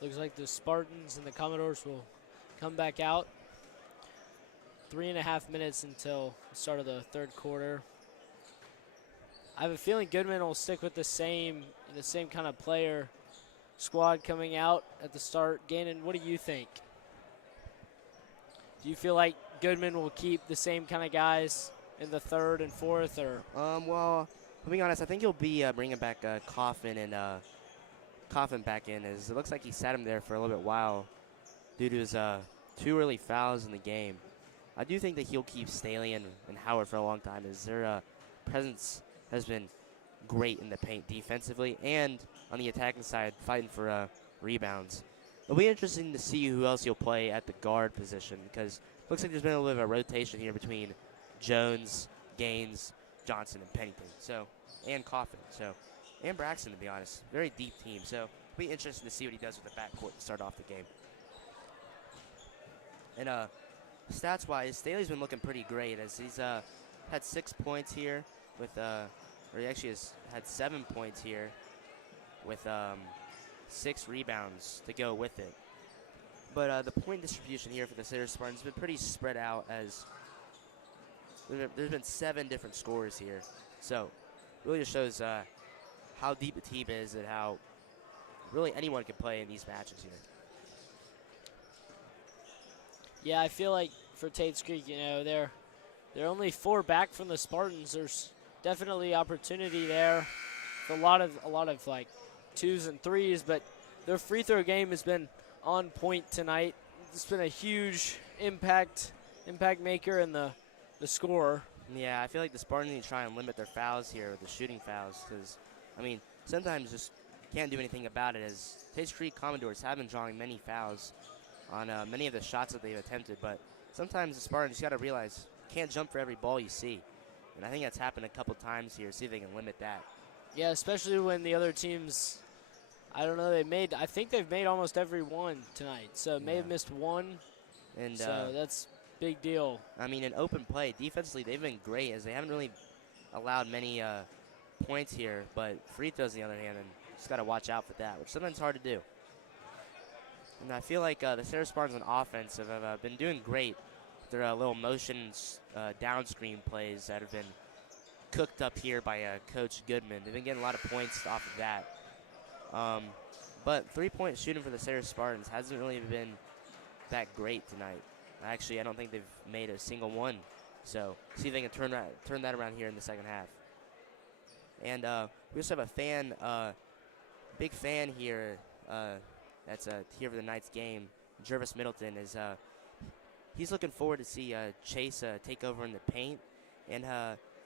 Looks like the Spartans and the Commodores will come back out. 3.5 minutes until the start of the third quarter. I have a feeling Goodman will stick with the same kind of player squad coming out at the start. Gannon, what do you think? Do you feel like Goodman will keep the same kind of guys in the third and fourth, or? Well, to be honest, I think he'll be bringing back Coffin back in, as it looks like he sat him there for a little bit while due to his 2 early fouls in the game. I do think that he'll keep Staley and Howard for a long time, as their presence has been great in the paint defensively and on the attacking side, fighting for rebounds. It'll be interesting to see who else he'll play at the guard position, because it looks like there's been a little bit of a rotation here between Jones, Gaines, Johnson, and Pennington, and Coffin. So and Braxton, to be honest. Very deep team, so it'll be interesting to see what he does with the backcourt to start off the game. And stats-wise, Staley's been looking pretty great as he's had 6 points here with, or he actually has had 7 points here with 6 rebounds to go with it. But the point distribution here for the Sayre Spartans has been pretty spread out as there's been 7 different scorers here. So really just shows how deep the team is and how really anyone can play in these matches here. Yeah, I feel like for Tates Creek, you know, they're only 4 back from the Spartans. There's definitely opportunity there. A lot of like 2s and 3s, but their free throw game has been on point tonight. It's been a huge impact maker and the scorer. Yeah, I feel like the Spartans need to try and limit their fouls here with the shooting fouls because, I mean, sometimes just can't do anything about it as Tates Creek Commodores have been drawing many fouls on many of the shots that they've attempted, but sometimes the Spartans, you got to realize, can't jump for every ball you see. And I think that's happened a couple times here. See if they can limit that. Yeah, especially when the other teams, I don't know, I think they've made almost every one tonight. So may have missed one, and so that's big deal. I mean, in open play, defensively, they've been great as they haven't really allowed many points here, but free throws on the other hand, and just got to watch out for that, which sometimes hard to do. And I feel like the Sayre Spartans on offense have been doing great. Their little motions down screen plays that have been cooked up here by Coach Goodman. They've been getting a lot of points off of that. But three-point shooting for the Sayre Spartans hasn't really been that great tonight. Actually, I don't think they've made a single one. So see if they can turn that around here in the second half. And we also have a fan, big fan here that's here for the night's game. Jervis Middleton is he's looking forward to see Chase take over in the paint, and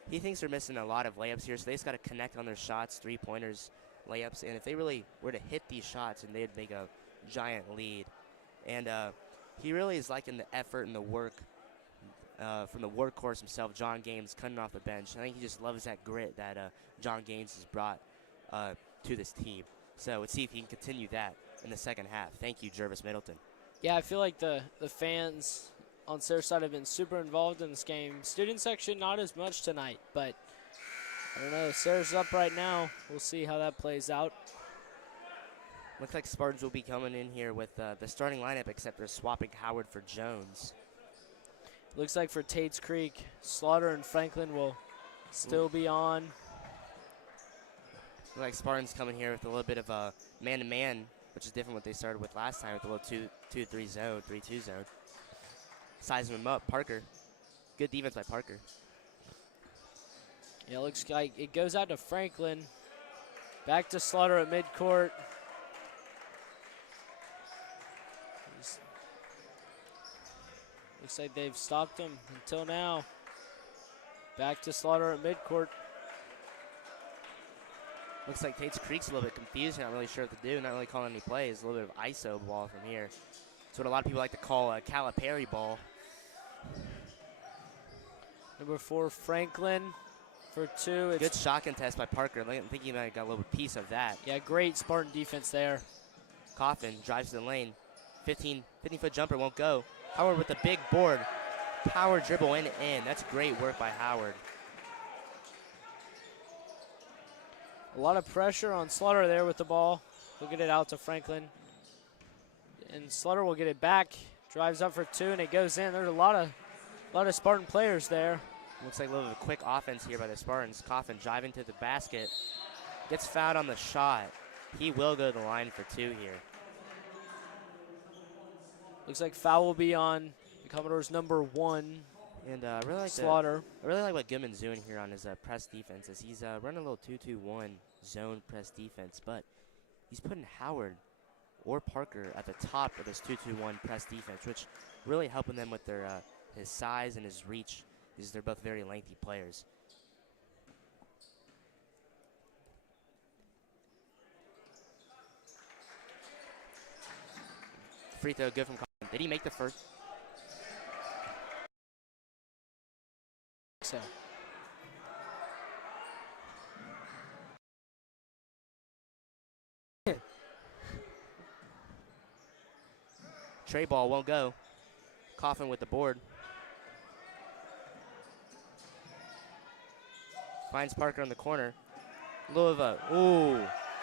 he thinks they're missing a lot of layups here, so they just got to connect on their shots, three-pointers, layups, and if they really were to hit these shots, and they'd make a giant lead. And he really is liking the effort and the work from the workhorse himself, John Gaines, coming off the bench. I think he just loves that grit that John Gaines has brought to this team. So let's see if he can continue that in the second half. Thank you, Jervis Middleton. Yeah, I feel like the fans on Sayre side have been super involved in this game. Student section, not as much tonight, but I don't know. Sayre's up right now. We'll see how that plays out. Looks like Spartans will be coming in here with the starting lineup, except they're swapping Howard for Jones. Looks like for Tates Creek, Slaughter and Franklin will still be on. Looks like Spartans coming here with a little bit of a man-to-man, which is different what they started with last time with a little 2-3 zone, 3-2 zone. Sizing him up, Parker. Good defense by Parker. Yeah, looks like it goes out to Franklin. Back to Slaughter at midcourt. Looks like they've stopped him until now. Back to Slaughter at midcourt. Looks like Tates Creek's a little bit confused, not really sure what to do, not really calling any plays. A little bit of ISO ball from here. It's what a lot of people like to call a Calipari ball. Number 4, Franklin for 2. Good shot contest by Parker. I think he might have got a little piece of that. Yeah, great Spartan defense there. Coffin drives to the lane. 15-foot jumper won't go. Howard with the big board. Power dribble in. That's great work by Howard. A lot of pressure on Slaughter there with the ball. He'll get it out to Franklin. And Slaughter will get it back. Drives up for 2, and it goes in. There's a lot of Spartan players there. Looks like a little bit of a quick offense here by the Spartans. Coffin driving to the basket. Gets fouled on the shot. He will go to the line for 2 here. Looks like foul will be on the Commodores' number 1. And I really like Slaughter. I really like what Goodman's doing here on his press defense. As he's running a little 2-2-1 zone press defense, but he's putting Howard or Parker at the top of this 2-2-1 press defense, which really helping them with their his size and his reach, because they're both very lengthy players. Free throw good from Coffin. Did he make the first? So. Tray ball won't go. Coffin with the board. Finds Parker in the corner. A little of a, ooh.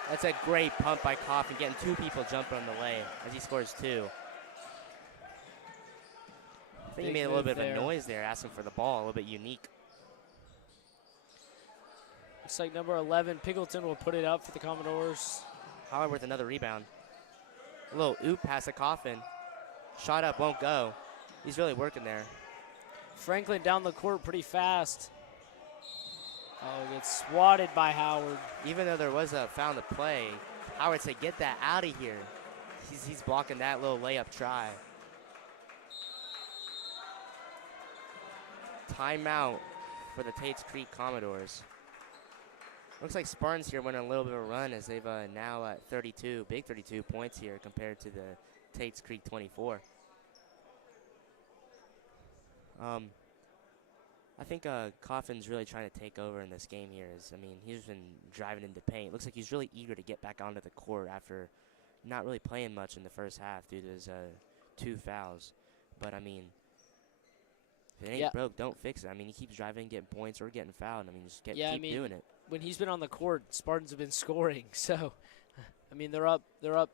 That's a great pump by Coffin, getting 2 people jumping on the lay as he scores 2. I think he made a little bit of a noise there, asking for the ball, a little bit unique. Looks like number 11, Pickleton, will put it up for the Commodores. Howard with another rebound. A little oop pass to Coffin. Shot up, won't go. He's really working there. Franklin down the court pretty fast. Oh, gets swatted by Howard. Even though there was a foul to play, Howard said, get that out of here. He's blocking that little layup try. Timeout for the Tates Creek Commodores. Looks like Spartans here went on a little bit of a run as they've now at 32, big 32 points here compared to the Tates Creek 24. I think Coffin's really trying to take over in this game here. He's been driving into paint. Looks like he's really eager to get back onto the court after not really playing much in the first half due to his 2 fouls. But, if it ain't broke, don't fix it. He keeps driving, getting points, or getting fouled. Just keep doing it. When he's been on the court, Spartans have been scoring. So, they're up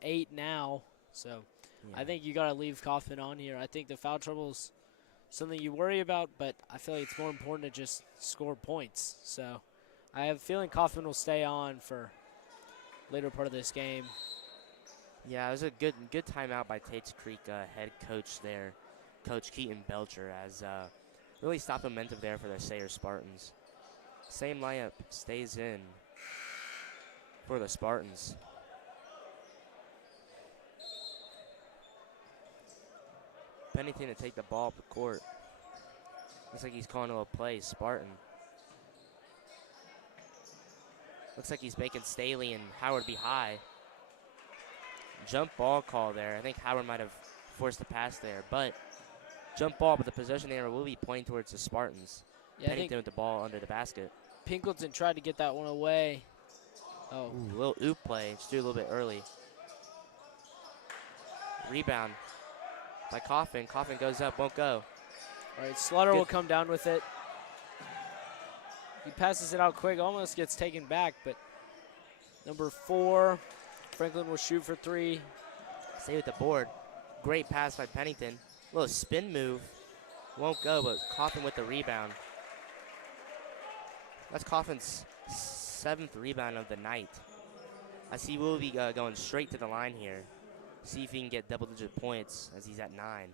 8 now. So, yeah. I think you got to leave Coffin on here. I think the foul trouble's something you worry about, but I feel like it's more important to just score points. So I have a feeling Coffin will stay on for later part of this game. Yeah, it was a good timeout by Tates Creek head coach there, Coach Keaton Belcher, as really stopped momentum there for the Sayre Spartans. Same lineup stays in for the Spartans. Pennington to take the ball up the court. Looks like he's calling a little play, Spartan. Looks like he's making Staley and Howard be high. Jump ball call there. I think Howard might have forced the pass there, but jump ball, but the possession there will be pointing towards the Spartans. Yeah, Pennington with the ball under the basket. Pinkleton tried to get that one away. Oh. Ooh, a little oop play, just do a little bit early. Rebound by Coffin. Coffin goes up, won't go. All right, Slaughter will come down with it. He passes it out quick, almost gets taken back, but number 4, Franklin will shoot for 3. Stay with the board. Great pass by Pennington. A little spin move. Won't go, but Coffin with the rebound. That's Coffin's 7th rebound of the night. I see we'll be going straight to the line here. See if he can get double-digit points as he's at 9.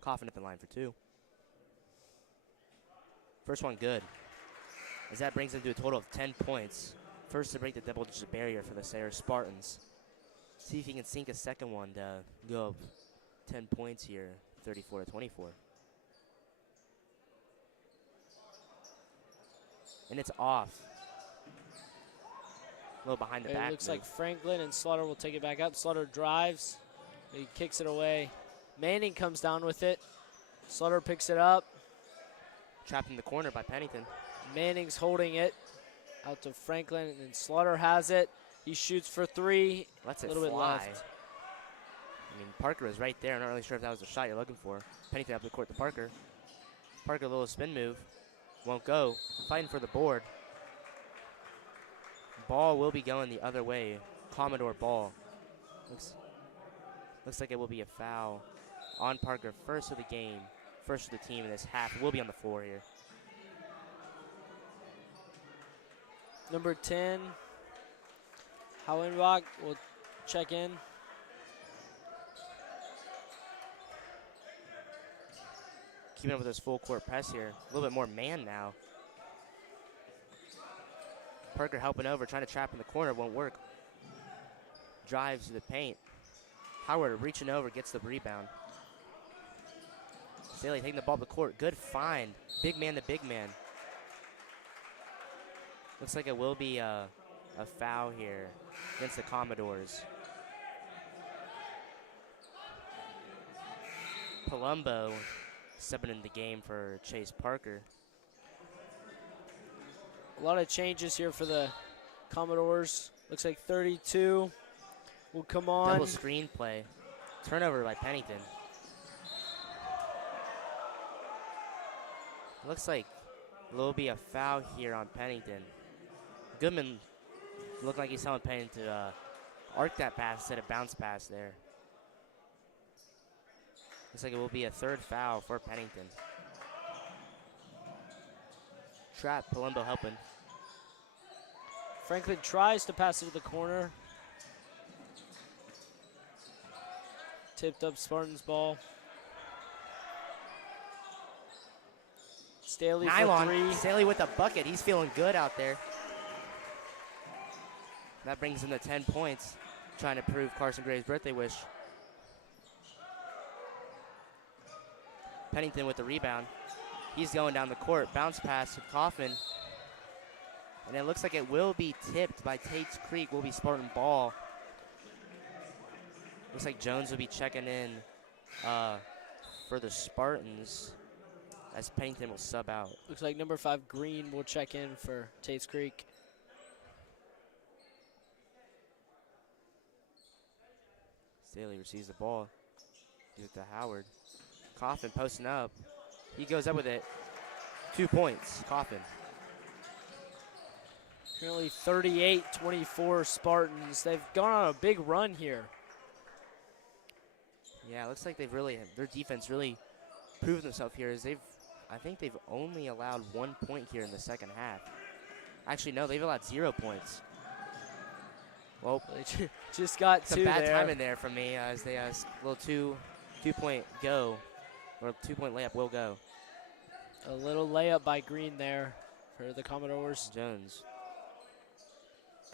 Coffin at the line for 2. First one good, as that brings him to a total of 10 points. First to break the double-digit barrier for the Sayre Spartans. See if he can sink a second one to go up 10 points here, 34-24. And it's off. A little behind the back. It looks like Franklin and Slaughter will take it back up. Slaughter drives. He kicks it away. Manning comes down with it. Slaughter picks it up. Trapped in the corner by Pennington. Manning's holding it out to Franklin, and then Slaughter has it. He shoots for 3. Lets it a little fly. bit left. Parker was right there. I'm not really sure if that was the shot you're looking for. Pennington up the court to Parker. Parker, a little spin move. Won't go. Fighting for the board. Ball will be going the other way. Commodore ball. Looks like it will be a foul on Parker. First of the game. First of the team in this half. Will be on the floor here. Number 10, Hauenbach will check in. Keeping up with his full court press here. A little bit more man now. Parker helping over, trying to trap in the corner, won't work. Drives to the paint. Howard reaching over, gets the rebound. Staley taking the ball to the court. Good find. Big man to big man. Looks like it will be a foul here against the Commodores. Palumbo stepping in the game for Chase Parker. A lot of changes here for the Commodores. Looks like 32 will come on. Double screen play. Turnover by Pennington. Looks like there'll be a foul here on Pennington. Goodman looked like he's telling Pennington to arc that pass instead of bounce pass there. Looks like it will be a third foul for Pennington. Trap, Palumbo helping. Franklin tries to pass it to the corner. Tipped up Spartans ball. Staley Nylon. for 3. Staley with a bucket. He's feeling good out there. That brings him to 10 points. Trying to prove Carson Gray's birthday wish. Pennington with the rebound. He's going down the court. Bounce pass to Coffin. And it looks like it will be tipped by Tates Creek. Will be Spartan ball. Looks like Jones will be checking in for the Spartans as Pennington will sub out. Looks like number 5 Green will check in for Tates Creek. Staley receives the ball. Gives it to Howard. Coffin posting up. He goes up with it. 2 points, Coffin. Currently 38-24 Spartans. They've gone on a big run here. Yeah, it looks like they've really, their defense really proven themselves here as I think they've only allowed 1 point here in the second half. Actually, no, they've allowed 0 points. Well, They just got some 2 bad there. timing there from me as they little two-point go, or 2-point layup will go. A little layup by Green there for the Commodores. Jones.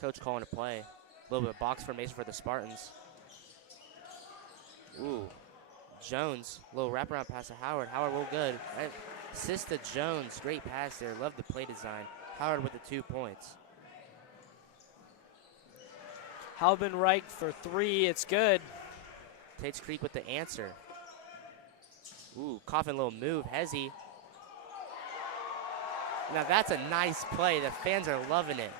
Coach calling a play. A little bit of box formation for the Spartans. Ooh. Jones, little wraparound pass to Howard. Howard will good. Assist to Jones. Great pass there. Love the play design. Howard with the 2 points. Halbenreich for 3. It's good. Tates Creek with the answer. Ooh, Coffin little move. Hezzy. Now that's a nice play. The fans are loving it.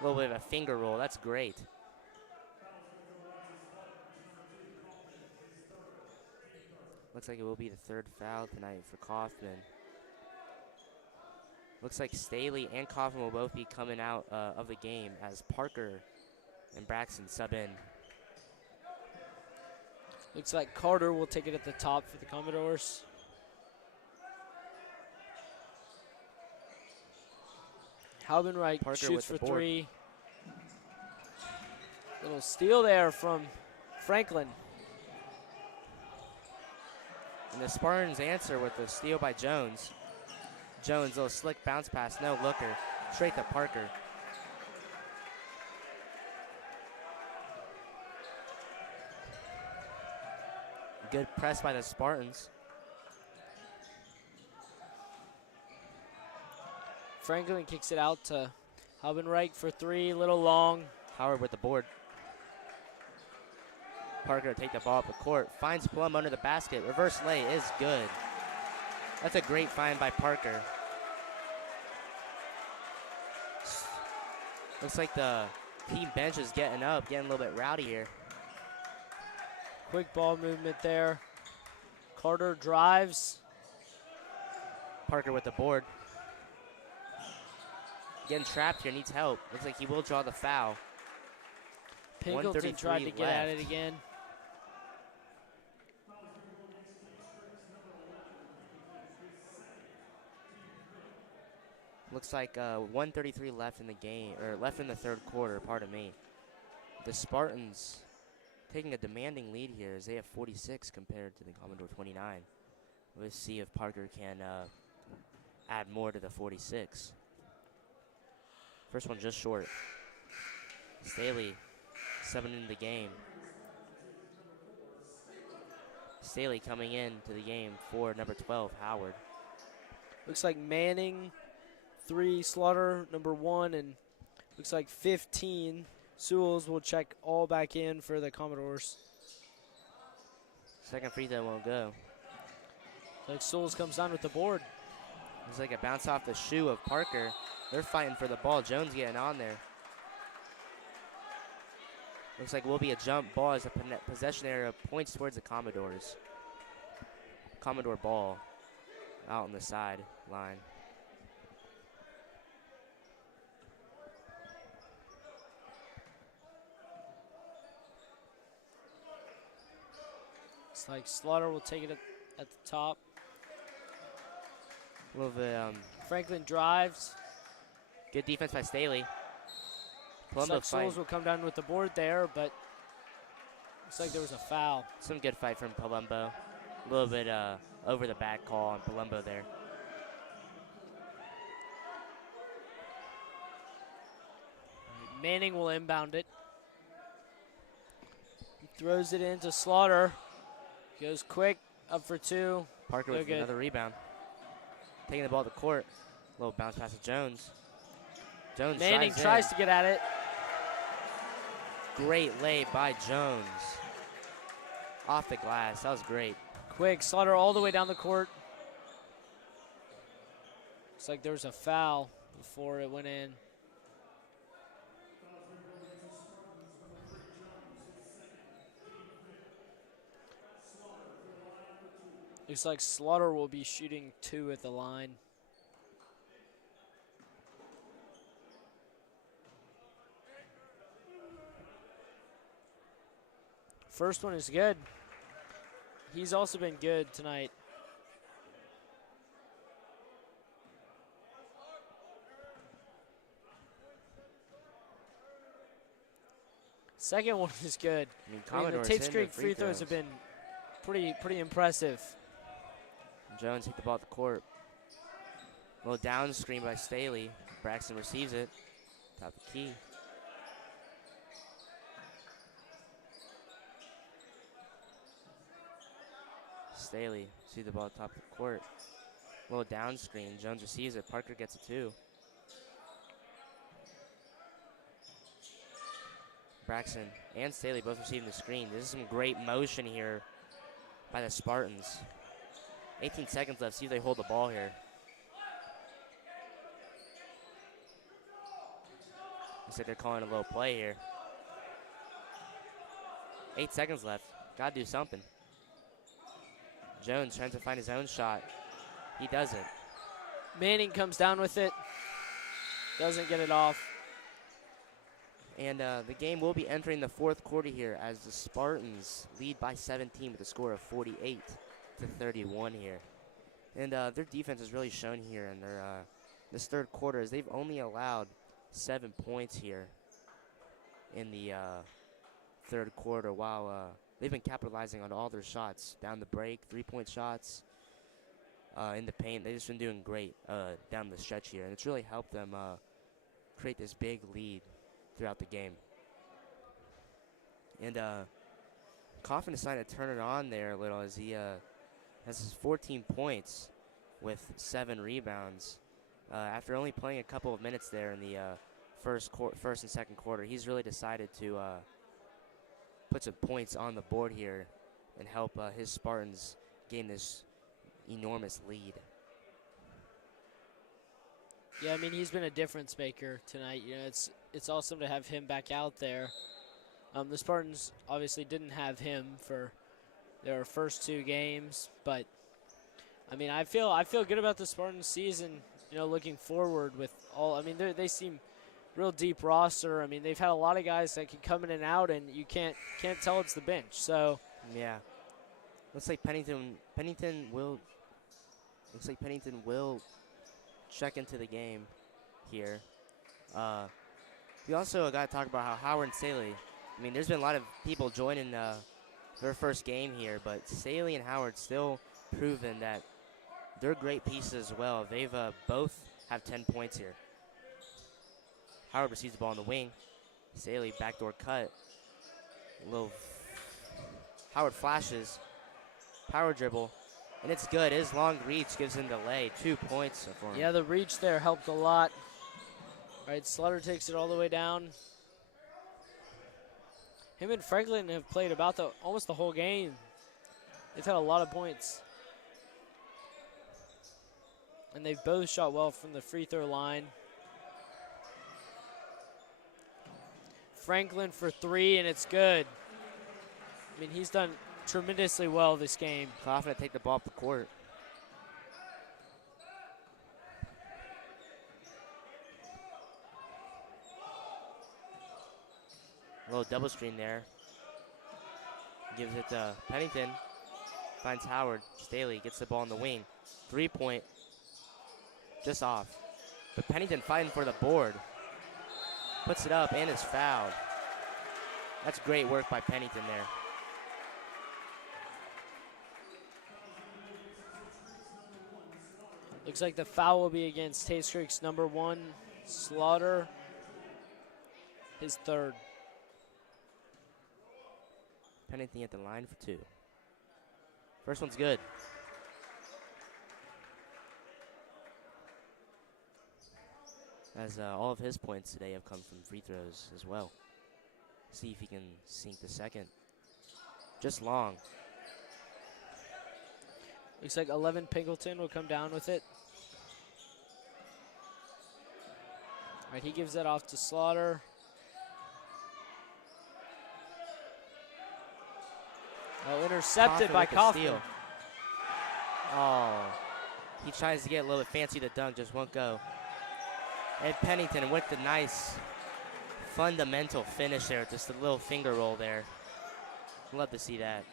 A little bit of a finger roll. That's great. Looks like it will be the third foul tonight for Kaufman. Looks like Staley and Kaufman will both be coming out of the game as Parker and Braxton sub in. Looks like Carter will take it at the top for the Commodores. Halbenreich Parker shoots with for the board. 3. Little steal there from Franklin. And the Spartans answer with a steal by Jones. Jones, little slick bounce pass, no looker. Straight to Parker. Good press by the Spartans. Franklin kicks it out to Halbenreich for 3. Little long. Howard with the board. Parker take the ball up the court. Finds Plum under the basket. Reverse lay is good. That's a great find by Parker. Looks like the team bench is getting up, getting a little bit rowdy here. Quick ball movement there. Carter drives. Parker with the board. Getting trapped here, needs help. Looks like he will draw the foul. Pinkleton tried to get at it again. Looks like 1:33 left in the game, or left in the third quarter, pardon me. The Spartans taking a demanding lead here as they have 46 compared to the Commodore 29. Let's see if Parker can add more to the 46. First one just short. Staley subbing into the game. Staley coming into the game for number 12, Howard. Looks like Manning, 3, Slaughter, number 1, and looks like 15. Sewells will check all back in for the Commodores. Second free throw won't go. Looks like Sewells comes down with the board. It's like a bounce off the shoe of Parker. They're fighting for the ball. Jones getting on there. Looks like will be a jump ball as a possession area points towards the Commodores. Commodore ball out on the sideline. It's like Slaughter will take it at the top. A little bit. Franklin drives. Good defense by Staley. Looks like Souls will come down with the board there, but looks like there was a foul. Some good fight from Palumbo. A little bit over the back call on Palumbo there. Manning will inbound it. He throws it into Slaughter. Goes quick, up for two. Parker with another rebound. Taking the ball to court. Little bounce pass to Jones. Jones Manning tries to get at it. Great lay by Jones. Off the glass. That was great. Quick, Slaughter all the way down the court. Looks like there was a foul before it went in. Looks like Slaughter will be shooting 2 at the line. First one is good. He's also been good tonight. Second one is good. I mean the Tates Creek free throws have been pretty impressive. Jones hit the ball at the court. A little down screen by Staley. Braxton receives it. Top the key. Staley sees the ball at the top of the court. A little down screen. Jones receives it. Parker gets it too. Braxton and Staley both receiving the screen. This is some great motion here by the Spartans. 18 seconds left. See if they hold the ball here. Looks like they're calling a little play here. 8 seconds left. Gotta do something. Jones trying to find his own shot. He doesn't. Manning comes down with it. Doesn't get it off. And the game will be entering the fourth quarter here as the Spartans lead by 17 with a score of 48-31 here. And their defense has really shown here in their this third quarter as they've only allowed 7 points here in the third quarter while they've been capitalizing on all their shots. Down the break, 3-point shots, in the paint. They've just been doing great down the stretch here. And it's really helped them create this big lead throughout the game. And Coffin is trying to turn it on there a little as he has his 14 points with 7 rebounds. After only playing a couple of minutes there in the first and second quarter, he's really decided to put some points on the board here and help his Spartans gain this enormous lead. Yeah, I mean, he's been a difference maker tonight. You know, it's awesome to have him back out there. The Spartans obviously didn't have him for their first 2 games, but I mean, I feel good about the Spartans season. You know, looking forward with all. I mean, they seem real deep roster. I mean, they've had a lot of guys that can come in and out, and you can't tell it's the bench. So yeah, looks like Pennington will check into the game here. We also got to talk about how Howard and Staley. I mean, there's been a lot of people joining their first game here, but Staley and Howard still proven that they're great pieces as well. They've both have 10 points here. Howard receives the ball in the wing. Staley backdoor cut. Howard flashes. Power dribble. And it's good. His long reach gives him the lay. 2 points for him. Yeah, the reach there helped a lot. All right, Slaughter takes it all the way down. Him and Franklin have played about almost the whole game. They've had a lot of points. And they've both shot well from the free throw line. Franklin for 3, and it's good. I mean, he's done tremendously well this game. Confident to take the ball up the court. A little double screen there. Gives it to Pennington. Finds Howard. Staley gets the ball in the wing. 3-point. Just off. But Pennington fighting for the board. Puts it up and is fouled. That's great work by Pennington there. Looks like the foul will be against Tates Creek's number 1, Slaughter. His 3rd. Pennington at the line for 2. First one's good. As all of his points today have come from free throws as well. See if he can sink the second. Just long. Looks like 11 Pingleton will come down with it. All right, he gives that off to Slaughter. Oh, intercepted by Kaufman. Oh, he tries to get a little bit fancy. The dunk just won't go. And Pennington with the nice fundamental finish there, just a little finger roll there. Love to see that.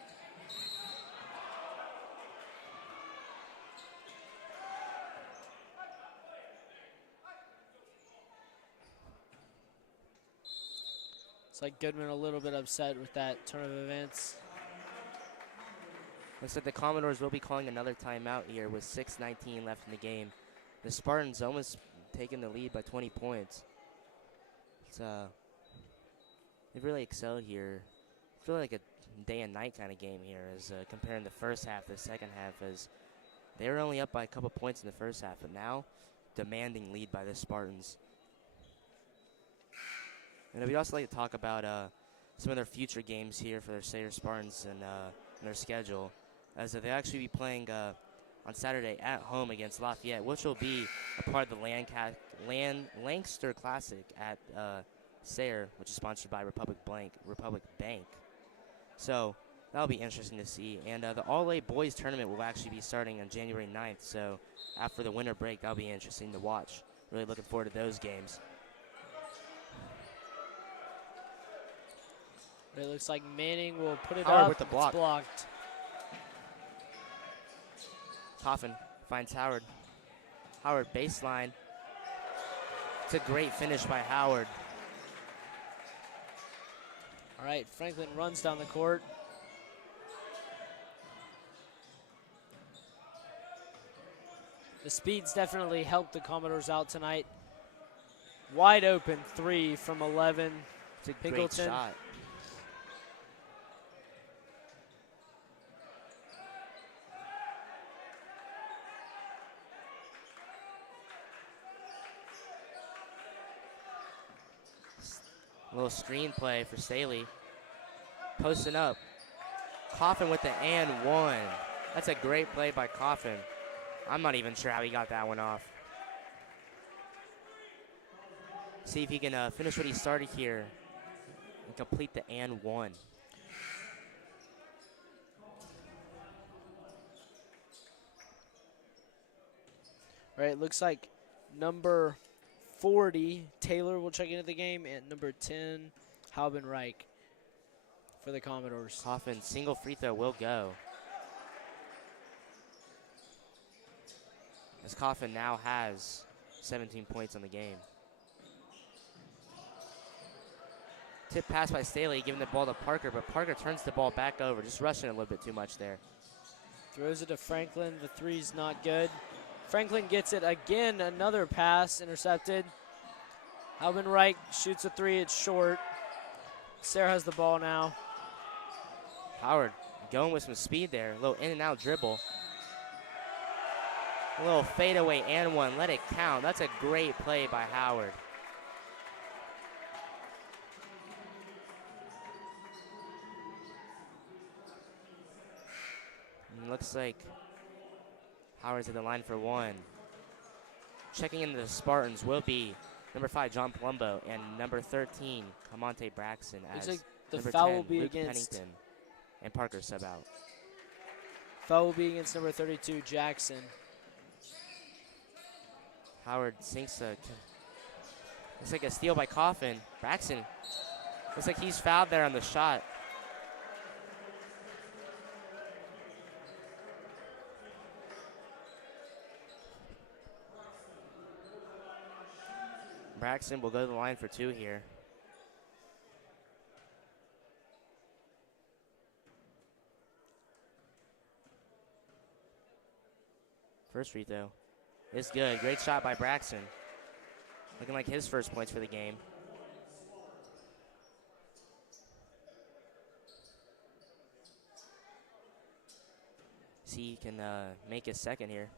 It's like Goodman a little bit upset with that turn of events. Looks like the Commodores will be calling another timeout here with 6:19 left in the game. The Spartans almost taking the lead by 20 points. It's, they've really excelled here. It's really like a day and night kind of game here, as comparing the first half to the second half, as they were only up by a couple points in the first half, but now demanding lead by the Spartans. And we'd also like to talk about some of their future games here for their Sayre Spartans and their schedule, as they'll actually be playing on Saturday at home against Lafayette, which will be a part of the Lancaster Classic at Sayre, which is sponsored by Republic Bank. So that'll be interesting to see. And the All-A Boys Tournament will actually be starting on January 9th, so after the winter break, that'll be interesting to watch. Really looking forward to those games. It looks like Manning will put it Howard up. with the block. It's blocked. Coffin finds Howard. Howard baseline. It's a great finish by Howard. All right, Franklin runs down the court. The speeds definitely helped the Commodores out tonight. Wide open 3 from 11. It's a Pingleton. great shot. A little screen play for Staley. Posting up. Coffin with the and 1. That's a great play by Coffin. I'm not even sure how he got that one off. See if he can finish what he started here and complete the and 1. All right, looks like number 40, Taylor will check into the game, and number 10, Haubenreich for the Commodores. Coffin, single free throw will go. As Coffin now has 17 points on the game. Tip pass by Staley, giving the ball to Parker, but Parker turns the ball back over, just rushing a little bit too much there. Throws it to Franklin. The three's not good. Franklin gets it again. Another pass intercepted. Haubenreich shoots a 3. It's short. Sayre has the ball now. Howard going with some speed there. A little in and out dribble. A little fadeaway and 1. Let it count. That's a great play by Howard. And looks like Howard's at the line for 1. Checking in the Spartans will be number 5, John Palumbo, and number 13, Camonte Braxton, as Looks like the number foul 10, will be Luke against Pennington, and Parker sub out. Foul will be against number 32, Jackson. Howard sinks a, looks like a steal by Coffin. Braxton, looks like he's fouled there on the shot. Braxton will go to the line for 2 here. First free throw is good. Great shot by Braxton. Looking like his first points for the game. See, he can make his second here.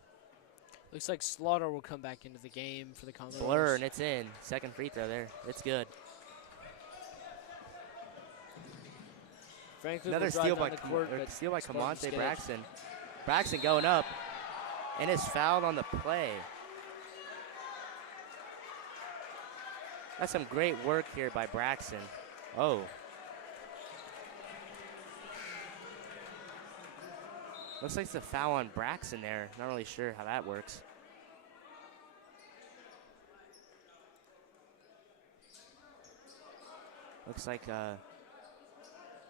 Looks like Slaughter will come back into the game for the Commodores. Blur, and it's in. Second free throw there. It's good. Franklin Another steal by Camonte Braxton. Braxton going up, and is fouled on the play. That's some great work here by Braxton. Oh. Looks like it's a foul on Braxton there. Not really sure how that works. Looks like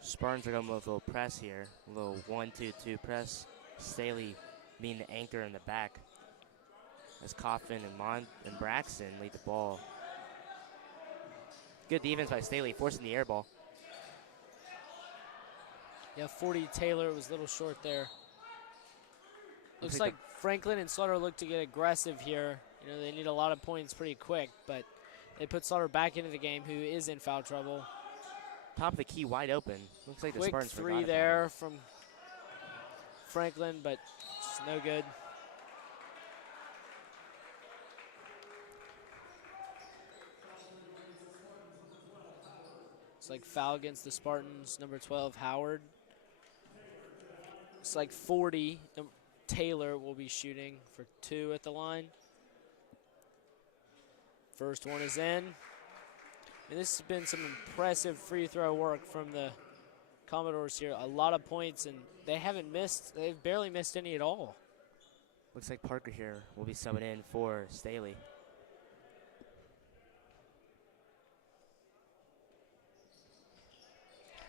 Spartans are going with a little press here. A little 1-2-2 press. Staley being the anchor in the back. As Coffin and Braxton lead the ball. Good defense by Staley, forcing the air ball. Yeah, 40 Taylor was a little short there. Looks like Franklin and Slaughter look to get aggressive here. You know, they need a lot of points pretty quick, but they put Slaughter back into the game, who is in foul trouble. Top of the key wide open. Looks like the Quick Spartans three there from Franklin, but just no good. It's like foul against the Spartans, number 12, Howard. It's like 40, Taylor will be shooting for 2 at the line. First one is in. And this has been some impressive free throw work from the Commodores here. A lot of points, and they haven't missed. They've barely missed any at all. Looks like Parker here will be subbing in for Staley.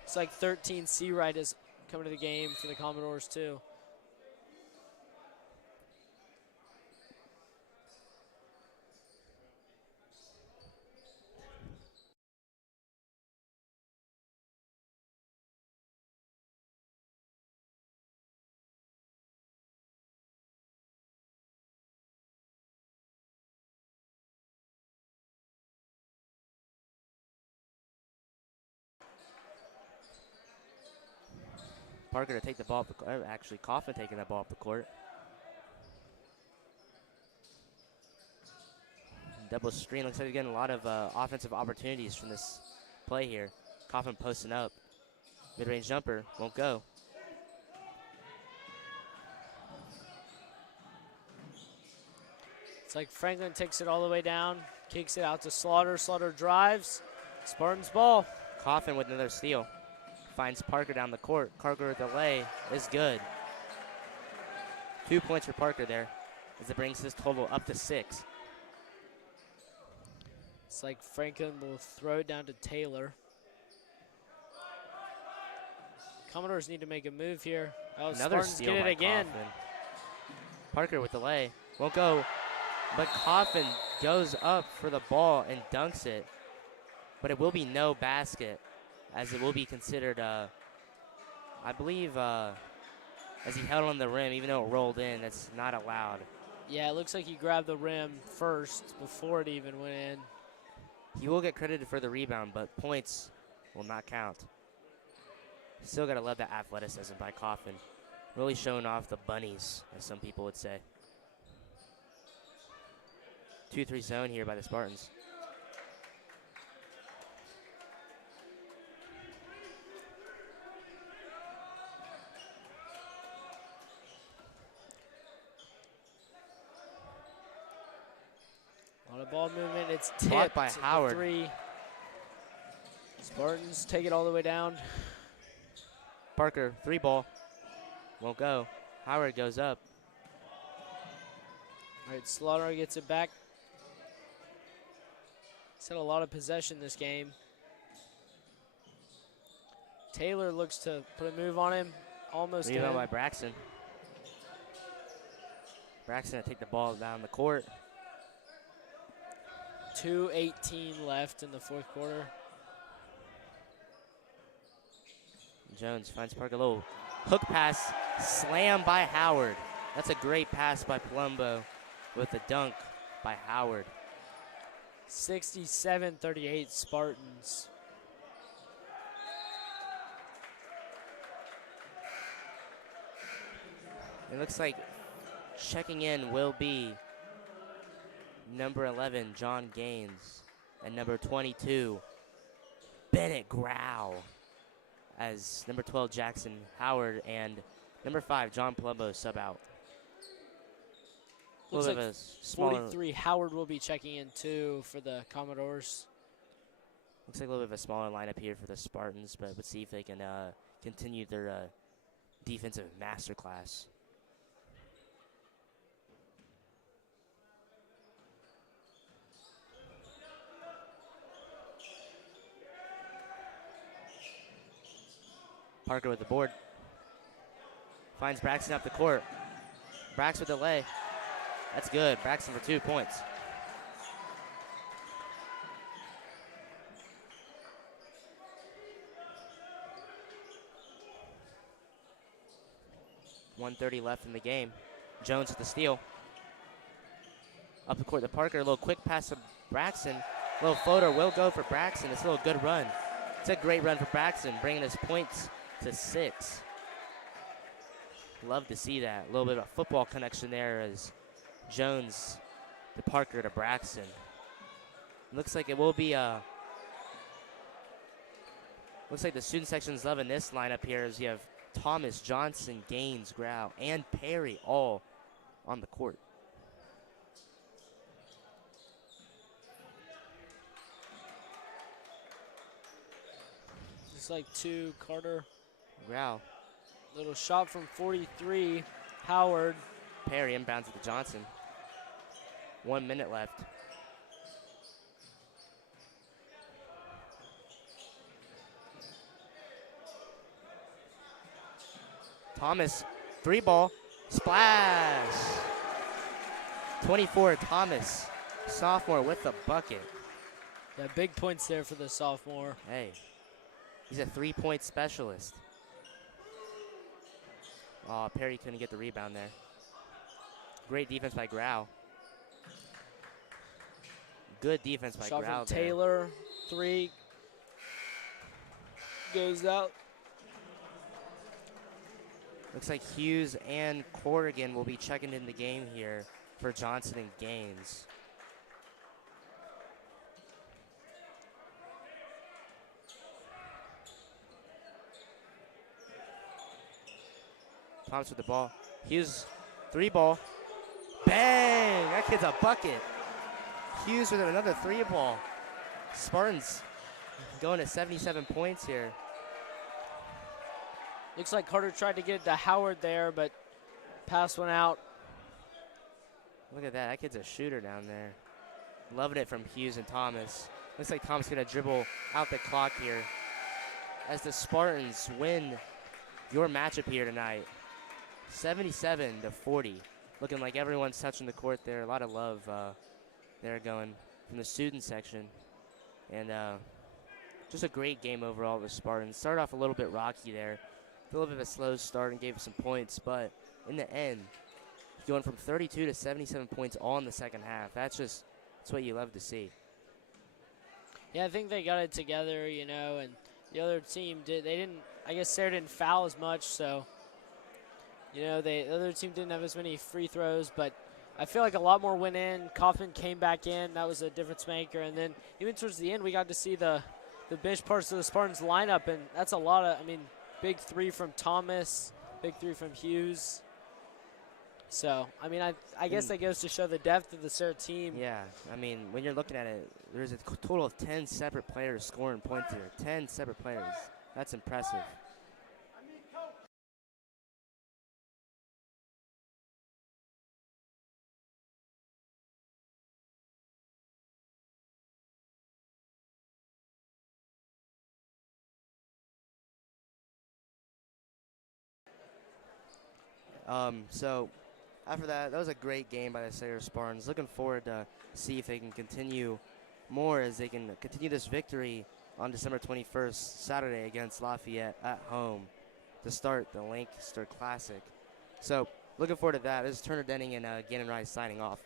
It's like 13 Seawright is coming to the game for the Commodores too. Parker to take the ball off the court. Actually, Coffin taking that ball off the court. Double screen. Looks like they're getting a lot of offensive opportunities from this play here. Coffin posting up. Mid-range jumper. Won't go. It's like Franklin takes it all the way down, kicks it out to Slaughter. Slaughter drives. Spartans ball. Coffin with another steal. Finds Parker down the court. Parker with the lay is good. 2 points for Parker there as it brings his total up to 6. It's like Franklin will throw it down to Taylor. Commodores need to make a move here. Oh, Another Spartans steal get it by again. Coffin. Parker with the lay. Won't go. But Coffin goes up for the ball and dunks it. But it will be no basket, as it will be considered, I believe, as he held on the rim, even though it rolled in, that's not allowed. Yeah, it looks like he grabbed the rim first before it even went in. He will get credited for the rebound, but points will not count. Still got to love that athleticism by Coffin. Really showing off the bunnies, as some people would say. 2-3 zone here by the Spartans. A lot of ball movement. It's Blocked tipped by for Howard. 3. Spartans take it all the way down. Parker, 3 ball. Won't go. Howard goes up. All right, Slaughter gets it back. He's had a lot of possession this game. Taylor looks to put a move on him. Almost Rebound in. by Braxton. Braxton to take the ball down the court. 2:18 left in the fourth quarter. Jones finds Parker. A little hook pass. Slam by Howard. That's a great pass by Palumbo with the dunk by Howard. 67-38 Spartans. It looks like checking in will be number 11, John Gaines, and number 22, Bennett Grau, as number 12, Jackson Howard, and number 5, John Palumbo sub out. Looks Little like bit of a smaller, 43 Howard will be checking in too for the Commodores. looks like a little bit of a smaller lineup here for the Spartans, but let's see if they can continue their defensive masterclass. Parker with the board. Finds Braxton up the court. Brax with the lay. That's good. Braxton for 2 points. .130 left in the game. Jones with the steal. Up the court to Parker. A little quick pass to Braxton. A little floater will go for Braxton. It's a little good run. It's a great run for Braxton, bringing his points to 6. Love to see that. A little bit of a football connection there as Jones to Parker to Braxton. Looks like it will be looks like the student section's loving this lineup here as you have Thomas, Johnson, Gaines, Grau, and Perry all on the court. Just like 2 Carter. Grau. Little shot from 43 Howard. Perry inbounds it to Johnson. 1 minute left. Thomas, 3 ball, splash. 24, Thomas, sophomore with the bucket. Yeah, big points there for the sophomore. Hey, he's a 3-point specialist. Oh, Perry couldn't get the rebound there. Great defense by Grau. Good defense by Shot Grau from there. Taylor, 3. Goes out. Looks like Hughes and Corrigan will be checking in the game here for Johnson and Gaines. Thomas with the ball. Hughes, 3 ball. Bang! That kid's a bucket. Hughes with another 3 ball. Spartans going to 77 points here. Looks like Carter tried to get it to Howard there, but pass went out. Look at that. That kid's a shooter down there. Loving it from Hughes and Thomas. Looks like Thomas going to dribble out the clock here as the Spartans win your matchup here tonight. 77-40. Looking like everyone's touching the court there. A lot of love there going from the student section. And just a great game overall with the Spartans. Started off a little bit rocky there. A little bit of a slow start and gave us some points. But in the end, going from 32 to 77 points all in the second half. That's what you love to see. Yeah, I think they got it together, you know, and the other team I guess Sayre didn't foul as much, so, you know, the other team didn't have as many free throws, but I feel like a lot more went in. Kaufman came back in. That was a difference maker. And then even towards the end, we got to see the bench parts of the Spartans lineup, and that's a lot of, big 3 from Thomas, big 3 from Hughes. So, I mean, I guess that goes to show the depth of the Sayre team. Yeah, I mean, when you're looking at it, there's a total of 10 separate players scoring points here. 10 separate players. That's impressive. So after that was a great game by the Sayre Spartans. Looking forward to see if they can continue more, as they can continue this victory on December 21st, Saturday, against Lafayette at home to start the Lancaster Classic. So looking forward to that. This is Turner Denning and Gannon Rice signing off.